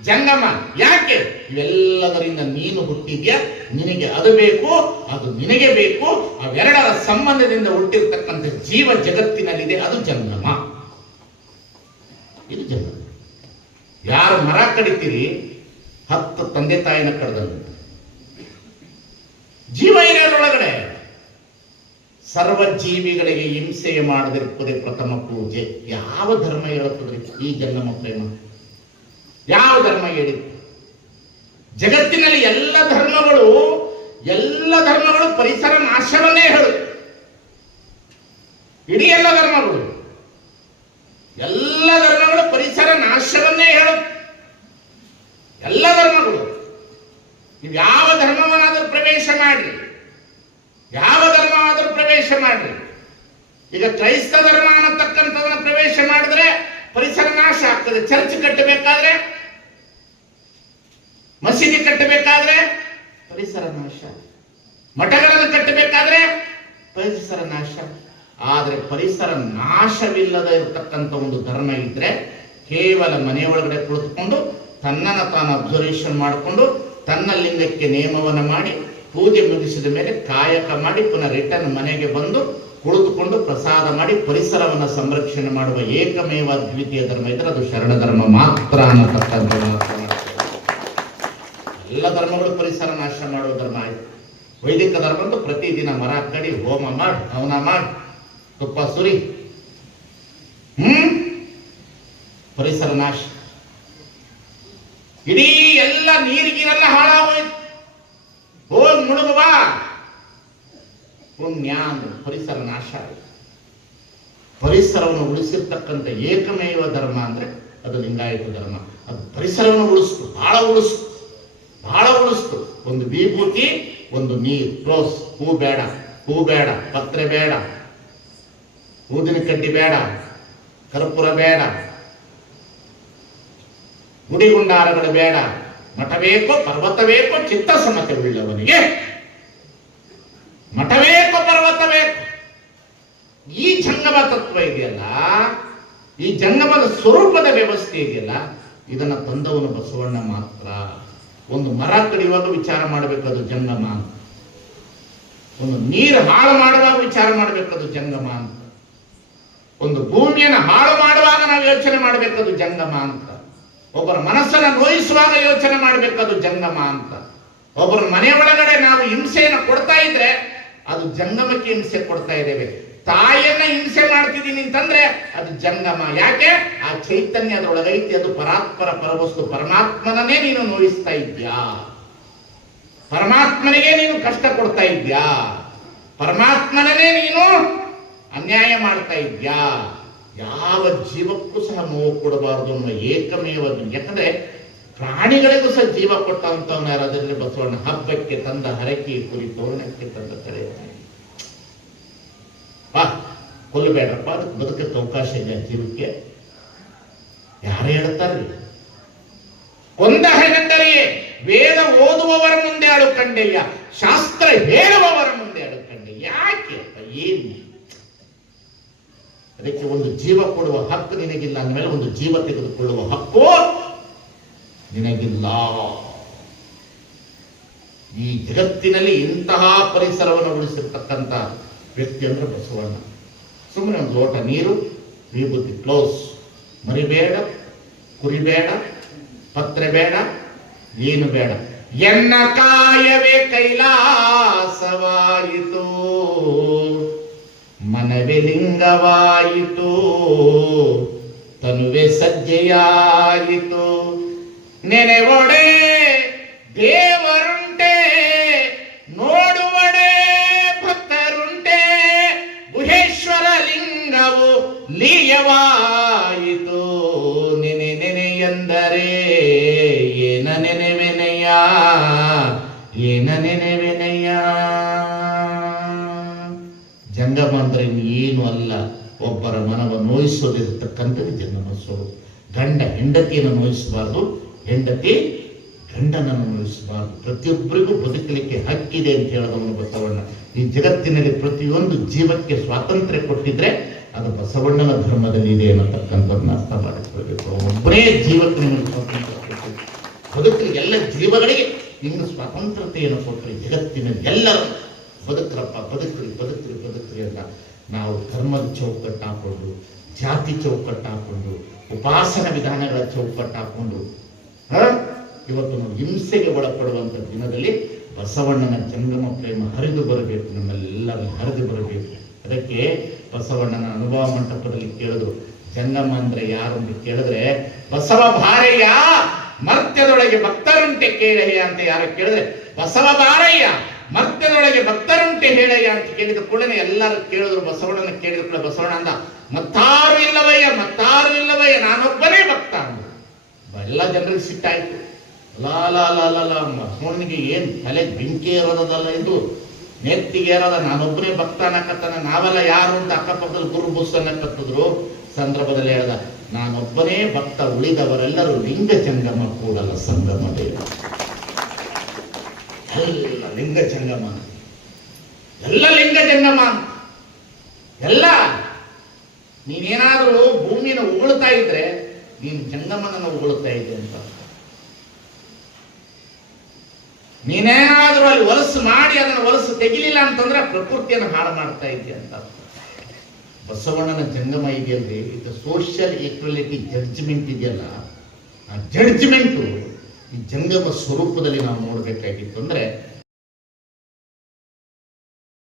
ಜಂಗಮ. ಯಾಕೆ? ಇವೆಲ್ಲದರಿಂದ ನೀನು ಹುಟ್ಟಿದ್ಯಾ, ನಿನಗೆ ಅದು ಬೇಕು, ಅದು ನಿನಗೆ ಬೇಕು. ಅವೆರಡರ ಸಂಬಂಧದಿಂದ ಹುಟ್ಟಿರ್ತಕ್ಕಂಥ ಜೀವ ಜಗತ್ತಿನಲ್ಲಿದೆ, ಅದು ಜಂಗಮ. ಇದು ಜಂಗಮ. ಯಾರು ಮರ ಕಡಿತೀರಿ, 10 ತಂದೆ ತಾಯಿನ ಕಡ್ದಂತ ಜೀವ ಇರೋದ್ರೊಳಗಡೆ. ಸರ್ವ ಜೀವಿಗಳಿಗೆ ಹಿಂಸೆಯ ಮಾಡದಿರುತ್ತದೆ ಪ್ರಥಮ ಪೂಜೆ. ಯಾವ ಧರ್ಮ ಹೇಳುತ್ತದೆ ಈ ಜಂಗಮ ಪ್ರೇಮ? ಯಾವ ಧರ್ಮ ಹೇಳಿತ್ತು? ಜಗತ್ತಿನಲ್ಲಿ ಎಲ್ಲ ಧರ್ಮಗಳು ಎಲ್ಲ ಧರ್ಮಗಳು ಪರಿಸರ ನಾಶವನ್ನೇ ಹೇಳು. ಇಡೀ ಎಲ್ಲ ಧರ್ಮಗಳು ಪರಿಸರ ನಾಶವನ್ನೇ ಹೇಳು. ಎಲ್ಲ ಧರ್ಮಗಳು. ನೀವು ಯಾವ ಧರ್ಮವನ್ನಾದರೂ ಪ್ರವೇಶ ಮಾಡ್ರಿ, ಈಗ ಕ್ರೈಸ್ತ ಧರ್ಮ ಅನ್ನತಕ್ಕಂಥದನ್ನ ಪ್ರವೇಶ ಮಾಡಿದ್ರೆ ಪರಿಸರ ನಾಶ ಆಗ್ತದೆ. ಚರ್ಚ್ ಕಟ್ಟಬೇಕಾದ್ರೆ, ಮಸೀದಿ ಕಟ್ಟಬೇಕಾದ್ರೆ ಪರಿಸರ ನಾಶ, ಮಠಗಳನ್ನು ಕಟ್ಟಬೇಕಾದ್ರೆ ಪರಿಸರ ನಾಶ. ಆದರೆ ಪರಿಸರ ನಾಶವಿಲ್ಲದ ಇರತಕ್ಕಂಥ ಒಂದು ಧರ್ಮ ಇದ್ರೆ ಕೇವಲ ಮನೆಯೊಳಗಡೆ ಕುಳಿತುಕೊಂಡು ತನ್ನನ್ನು ತಾನು ಅಬ್ಸರ್ವೇಷನ್ ಮಾಡಿಕೊಂಡು ತನ್ನ ಲಿಂಗಕ್ಕೆ ನೇಮವನ್ನು ಮಾಡಿ ಪೂಜೆ ಮುಗಿಸಿದ ಮೇಲೆ ಕಾಯಕ ಮಾಡಿ ಪುನಃ ರಿಟರ್ನ್ ಮನೆಗೆ ಬಂದು ಕುಳಿತುಕೊಂಡು ಪ್ರಸಾದ ಮಾಡಿ ಪರಿಸರವನ್ನು ಸಂರಕ್ಷಣೆ ಮಾಡುವ ಏಕಮೇವ ದ್ವಿತೀಯ ಧರ್ಮ ಇದ್ರೆ ಅದು ಶರಣ ಧರ್ಮ ಮಾತ್ರ ಅನ್ನತಕ್ಕಂಥ. ಎಲ್ಲ ಧರ್ಮಗಳು ಪರಿಸರ ನಾಶ ಮಾಡುವ ಧರ್ಮ ಆಯ್ತು. ವೈದಿಕ ಧರ್ಮ ಅಂತೂ ಪ್ರತಿದಿನ ಮರ ಕಡಿ, ಹೋಮ ಮಾಡಿ, ಹವನ ಮಾಡಿ, ತುಪ್ಪ ಸುರಿ, ಪರಿಸರ ನಾಶ. ಇಡೀ ಎಲ್ಲ ನೀರಿಗಿರೆಲ್ಲ ಹಾಳಾಗೋಯ್ತು. ಹೋಗಿ ಮುಳುಗುವ ಪುಣ್ಯ ಅಂದ್ರೆ ಪರಿಸರ ನಾಶ ಆಯಿತು. ಪರಿಸರವನ್ನು ಉಳಿಸಿರ್ತಕ್ಕಂಥ ಏಕಮೇವ ಧರ್ಮ ಅಂದ್ರೆ ಅದು ಲಿಂಗಾಯತ ಧರ್ಮ. ಅದು ಪರಿಸರವನ್ನು ಉಳಿಸ್ತು, ಬಹಳ ಉಳಿಸ್ತು. ಒಂದು ವಿಭೂತಿ, ಒಂದು ನೀರು, ಕ್ಲೋಸ್. ಹೂ ಬೇಡ, ಪತ್ರೆ ಬೇಡ, ಊದಿನ ಕಡ್ಡಿ ಬೇಡ, ಕರ್ಪೂರ ಬೇಡ, ಗುಡಿಗುಂಡಾರಗಳು ಬೇಡ. ಮಠ ಬೇಕೋ, ಪರ್ವತ ಬೇಕೋ, ಚಿತ್ತ ಸಮತೆ ಉಳ್ಳವನಿಗೆ ಮಠ ಬೇಕೋ, ಪರ್ವತ ಬೇಕು. ಈ ಜಂಗಮ ತತ್ವ ಇದೆಯಲ್ಲ, ಈ ಜಂಗಮದ ಸ್ವರೂಪದ ವ್ಯವಸ್ಥೆ ಇದೆಯಲ್ಲ, ಇದನ್ನ ತಂದವನು ಬಸವಣ್ಣ ಮಾತ್ರ. ಒಂದು ಮರ ಕಡಿಯುವಾಗ ವಿಚಾರ ಮಾಡಬೇಕದು ಜಂಗಮ ಅಂತ. ಒಂದು ನೀರು ಹಾಳು ಮಾಡುವಾಗ ವಿಚಾರ ಮಾಡಬೇಕದು ಜಂಗಮ ಅಂತ. ಒಂದು ಭೂಮಿಯನ್ನು ಹಾಳು ಮಾಡುವಾಗ ನಾವು ಯೋಚನೆ ಮಾಡಬೇಕದು ಜಂಗಮ ಅಂತ. ಒಬ್ಬರ ಮನಸ್ಸನ್ನು ನೋಯಿಸುವಾಗ ಯೋಚನೆ ಮಾಡಬೇಕದು ಜಂಗಮ ಅಂತ. ಒಬ್ಬರ ಮನೆ ಒಳಗಡೆ ನಾವು ಹಿಂಸೆಯನ್ನು ಕೊಡ್ತಾ ಇದ್ರೆ ಅದು ಜಂಗಮಕ್ಕೆ ಹಿಂಸೆ ಕೊಡ್ತಾ ಇದ್ದೇವೆ. ತಾಯಿಯನ್ನ ಹಿಂಸೆ ಮಾಡ್ತಿದ್ದೀನಿ ಅಂತಂದ್ರೆ ಅದು ಜಂಗಮ. ಯಾಕೆ? ಆ ಚೈತನ್ಯ ಅದರೊಳಗೈತಿ, ಅದು ಪರಾತ್ಪರ ಪರವಸ್ತು. ಪರಮಾತ್ಮನನ್ನೇ ನೀನು ನೋಯಿಸ್ತಾ ಇದ್ಯಾ, ಪರಮಾತ್ಮನಿಗೆ ನೀನು ಕಷ್ಟ ಕೊಡ್ತಾ ಇದ್ಯಾ, ಪರಮಾತ್ಮನನ್ನೇ ನೀನು ಅನ್ಯಾಯ ಮಾಡ್ತಾ ಇದ್ಯಾ. ಯಾವ ಜೀವಕ್ಕೂ ಸಹ ನೋವು ಕೊಡಬಾರದು ಅನ್ನೋ ಏಕಮೇವ. ಯಾಕಂದ್ರೆ ಪ್ರಾಣಿಗಳಿಗೂ ಸಹ ಜೀವ ಕೊಟ್ಟಂತವನ್ನ ಯಾರಾದ್ರಲ್ಲಿ ಬಸವಣ್ಣ. ಹಬ್ಬಕ್ಕೆ ತಂದ ಹರಕೆ ಕುರಿ, ತೋರಣಕ್ಕೆ ತಂದ ತಡೆ. ಬಾ ಕೊಲ್ಲಬೇಡಪ್ಪ, ಅದಕ್ಕೆ ಬದುಕಕ್ಕೆ ಅವಕಾಶ ಇದೆ ಜೀವಕ್ಕೆ. ಯಾರು ಹೇಳ್ತಾರ್ರಿ? ಕೊಂದ ಹೆಗಂಡರಿಯೇ ವೇದ ಓದುವವರ ಮುಂದೆ ಅಳುಕಂಡೆಯ್ಯ, ಶಾಸ್ತ್ರ ಹೇಳುವವರ ಮುಂದೆ ಅಳುಕಂಡೆ. ಯಾಕೆ? ಏನು? ಅದಕ್ಕೆ ಒಂದು ಜೀವ ಕೊಡುವ ಹಕ್ಕು ನಿನಗಿಲ್ಲ ಅಂದಮೇಲೆ ಒಂದು ಜೀವ ತೆಗೆದುಕೊಳ್ಳುವ ಹಕ್ಕು ನಿನಗಿಲ್ಲ. ಈ ಜಗತ್ತಿನಲ್ಲಿ ಇಂತಹ ಪರಿಸರವನ್ನು ಉಳಿಸಿರ್ತಕ್ಕಂಥ ವ್ಯಕ್ತಿ ಅಂದ್ರೆ ಬಸವಣ್ಣ. ಸುಮ್ಮನೆ ಒಂದು ಲೋಟ ನೀರು, ವಿಭೂತಿ, ಕ್ಲೋಸ್. ಮರಿಬೇಡ, ಕುರಿಬೇಡ, ಪತ್ರೆ ಬೇಡ, ಏನು ಬೇಡ. ಎನ್ನ ಕಾಯವೇ ಕೈಲಾಸವಾಯಿತು, ಮನವೇ ಲಿಂಗವಾಯಿತು, ತನುವೆ ಸಜ್ಜೆಯಾಯಿತು. ನೆನೆವೊಡೆ ದೇವರುಂಟೆ, ನೋಡುವಡೆ ಭಕ್ತರುಂಟೆ, ಗುಹೇಶ್ವರ ಲಿಂಗವು ಲೀಯವಾಯಿತು. ನೆನೆ ನೆನೆ ಎಂದರೆ ಏನ ನೆನೆವೆನೆಯ, ಏನ ನೆನೆವೆನೆಯ. ಜಂಗಮ ಅಂದ್ರೆ ಏನು ಅಲ್ಲ, ಒಬ್ಬರ ಮನವ ನೋಯಿಸೋದಿರತಕ್ಕಂಥದ್ದು ಜಂಗಮ ಸ್ವರೂಪ. ಗಂಡ ಹೆಂಡತಿಯನ್ನು ನೋಯಿಸಬಾರ್ದು, ಹೆಂಡತಿ ಗಂಡನನ್ನು ನೋಯಿಸಬಾರ್ದು. ಪ್ರತಿಯೊಬ್ಬರಿಗೂ ಬದುಕಲಿಕ್ಕೆ ಹಕ್ಕಿದೆ ಅಂತ ಹೇಳೋದವನು ಬಸವಣ್ಣ. ಈ ಜಗತ್ತಿನಲ್ಲಿ ಪ್ರತಿಯೊಂದು ಜೀವಕ್ಕೆ ಸ್ವಾತಂತ್ರ್ಯ ಕೊಟ್ಟಿದ್ರೆ ಅದು ಬಸವಣ್ಣನ ಧರ್ಮದಲ್ಲಿ ಇದೆ ಅನ್ನತಕ್ಕಂಥದ್ದನ್ನ ಅರ್ಥ ಮಾಡಿಕೊಳ್ಬೇಕು. ಒಬ್ಬರೇ ಜೀವಕ್ಕೆ ನಿಮಗೆ ಸ್ವಾತಂತ್ರ್ಯ ಕೊಟ್ಟರು, ಬದುಕಲಿಗೆ ಎಲ್ಲ ಜೀವಗಳಿಗೆ ನಿಮ್ಗೆ ಸ್ವಾತಂತ್ರ್ಯತೆಯನ್ನು ಕೊಟ್ಟರೆ ಜಗತ್ತಿನಲ್ಲಿ ಎಲ್ಲರೂ ಬದುಕ್ರಪ್ಪ, ಬದುಕ್ರಿ ಬದುಕ್ರಿ ಬದುಕ್ರಿ ಅಂತ ನಾವು ಧರ್ಮದ ಚೌಕಟ್ಟು ಹಾಕೊಂಡು, ಜಾತಿ ಚೌಕಟ್ಟು ಹಾಕೊಂಡು, ಉಪಾಸನ ವಿಧಾನಗಳ ಚೌಕಟ್ಟು ಹಾಕೊಂಡು ಇವತ್ತು ನಾವು ಹಿಂಸೆಗೆ ಒಳಪಡುವಂಥ ದಿನದಲ್ಲಿ ಬಸವಣ್ಣನ ಜಂಗಮ ಪ್ರೇಮ ಹರಿದು ಬರಬೇಕು, ನಮ್ಮೆಲ್ಲರಿಗೂ ಹರಿದು ಬರಬೇಕು. ಅದಕ್ಕೆ ಬಸವಣ್ಣನ ಅನುಭವ ಮಂಟಪದಲ್ಲಿ ಕೇಳಿದ್ರು, ಜಂಗಮ ಅಂದ್ರೆ ಯಾರು ಅಂತ ಕೇಳಿದ್ರೆ, ಬಸವ ಬಾರಯ್ಯ ಮರ್ತ್ಯದೊಳಗೆ ಭಕ್ತರುಂಟೆ ಕೇಳಯ್ಯ ಅಂತ ಯಾರು ಕೇಳಿದ್ರೆ, ಬಸವ ಬಾರಯ್ಯ ಮರ್ತ್ಯದೊಳಗೆ ಭಕ್ತರುಂಟೆ ಹೇಳಯ್ಯ ಅಂತ ಕೇಳಿದ ಕೂಡಲೇ ಎಲ್ಲರೂ ಕೇಳಿದ್ರು. ಬಸವಣ್ಣನ ಕೇಳಿದ ಕೂಡಲೇ ಬಸವಣ್ಣ ಅಂದ, ಮತ್ತಾರು ಇಲ್ಲವಯ್ಯ, ನಾನೊಬ್ಬನೇ ಭಕ್ತ ಅಂದ. ಎಲ್ಲ ಜನರಿಗೆ ಸಿಟ್ಟಾಯ್ತು. ಬಸವಣ್ಣನಿಗೆ ಏನ್ ತಲೆ ಬೆಂಕಿ ಇರೋದಲ್ಲ, ಇದು ನೆತ್ತಿಗೆ ಇರೋದ, ನಾನೊಬ್ಬನೇ ಭಕ್ತ ಅನ್ನಕತ್ತಾನ, ನಾವೆಲ್ಲ ಯಾರು ಅಂತ ಅಕ್ಕಪಕ್ಕದಲ್ಲಿ ಗುರು ಬುಸ್ ಅನ್ನಕತ್ತಿದ್ರು. ಸಂದರ್ಭದಲ್ಲಿ ಹೇಳ್ದ, ನಾನೊಬ್ಬನೇ ಭಕ್ತ, ಉಳಿದವರೆಲ್ಲರೂ ಲಿಂಗ ಜಂಗಮ ಕೂಡಲ ಸಂಗಮದೇ. ಎಲ್ಲ ಲಿಂಗ ಜಂಗಮ, ಎಲ್ಲ ಲಿಂಗ ಜಂಗಮ, ಎಲ್ಲ. ನೀನೇನಾದ್ರೂ ಭೂಮಿನ ಉಗುಳ್ತಾ ಇದ್ರೆ ನೀನು ಜಂಗಮನನ್ನು ಉಗುಳ್ತಾ ಇದ್ದೆ ಅಂತ. ನೀನೇನಾದ್ರೂ ಅಲ್ಲಿ ಹೊಲಸು ಮಾಡಿ ಅದನ್ನು ಹೊಲಸು ತೆಗಿಲಿಲ್ಲ ಅಂತಂದ್ರೆ ಪ್ರಕೃತಿಯನ್ನು ಹಾಳು ಮಾಡ್ತಾ ಇದ್ದೆ ಅಂತ. ಬಸವಣ್ಣನ ಜಂಗಮ ಇದೆಯಲ್ರಿ, ಇದು ಸೋಷಿಯಲ್ ಈಕ್ವಾಲಿಟಿ ಜಡ್ಜ್ಮೆಂಟ್ ಇದೆಯಲ್ಲ, ಆ ಜಡ್ಜ್ಮೆಂಟು ಈ ಜಂಗಮ ಸ್ವರೂಪದಲ್ಲಿ ನಾವು ನೋಡ್ಬೇಕಾಗಿತ್ತು. ಅಂದ್ರೆ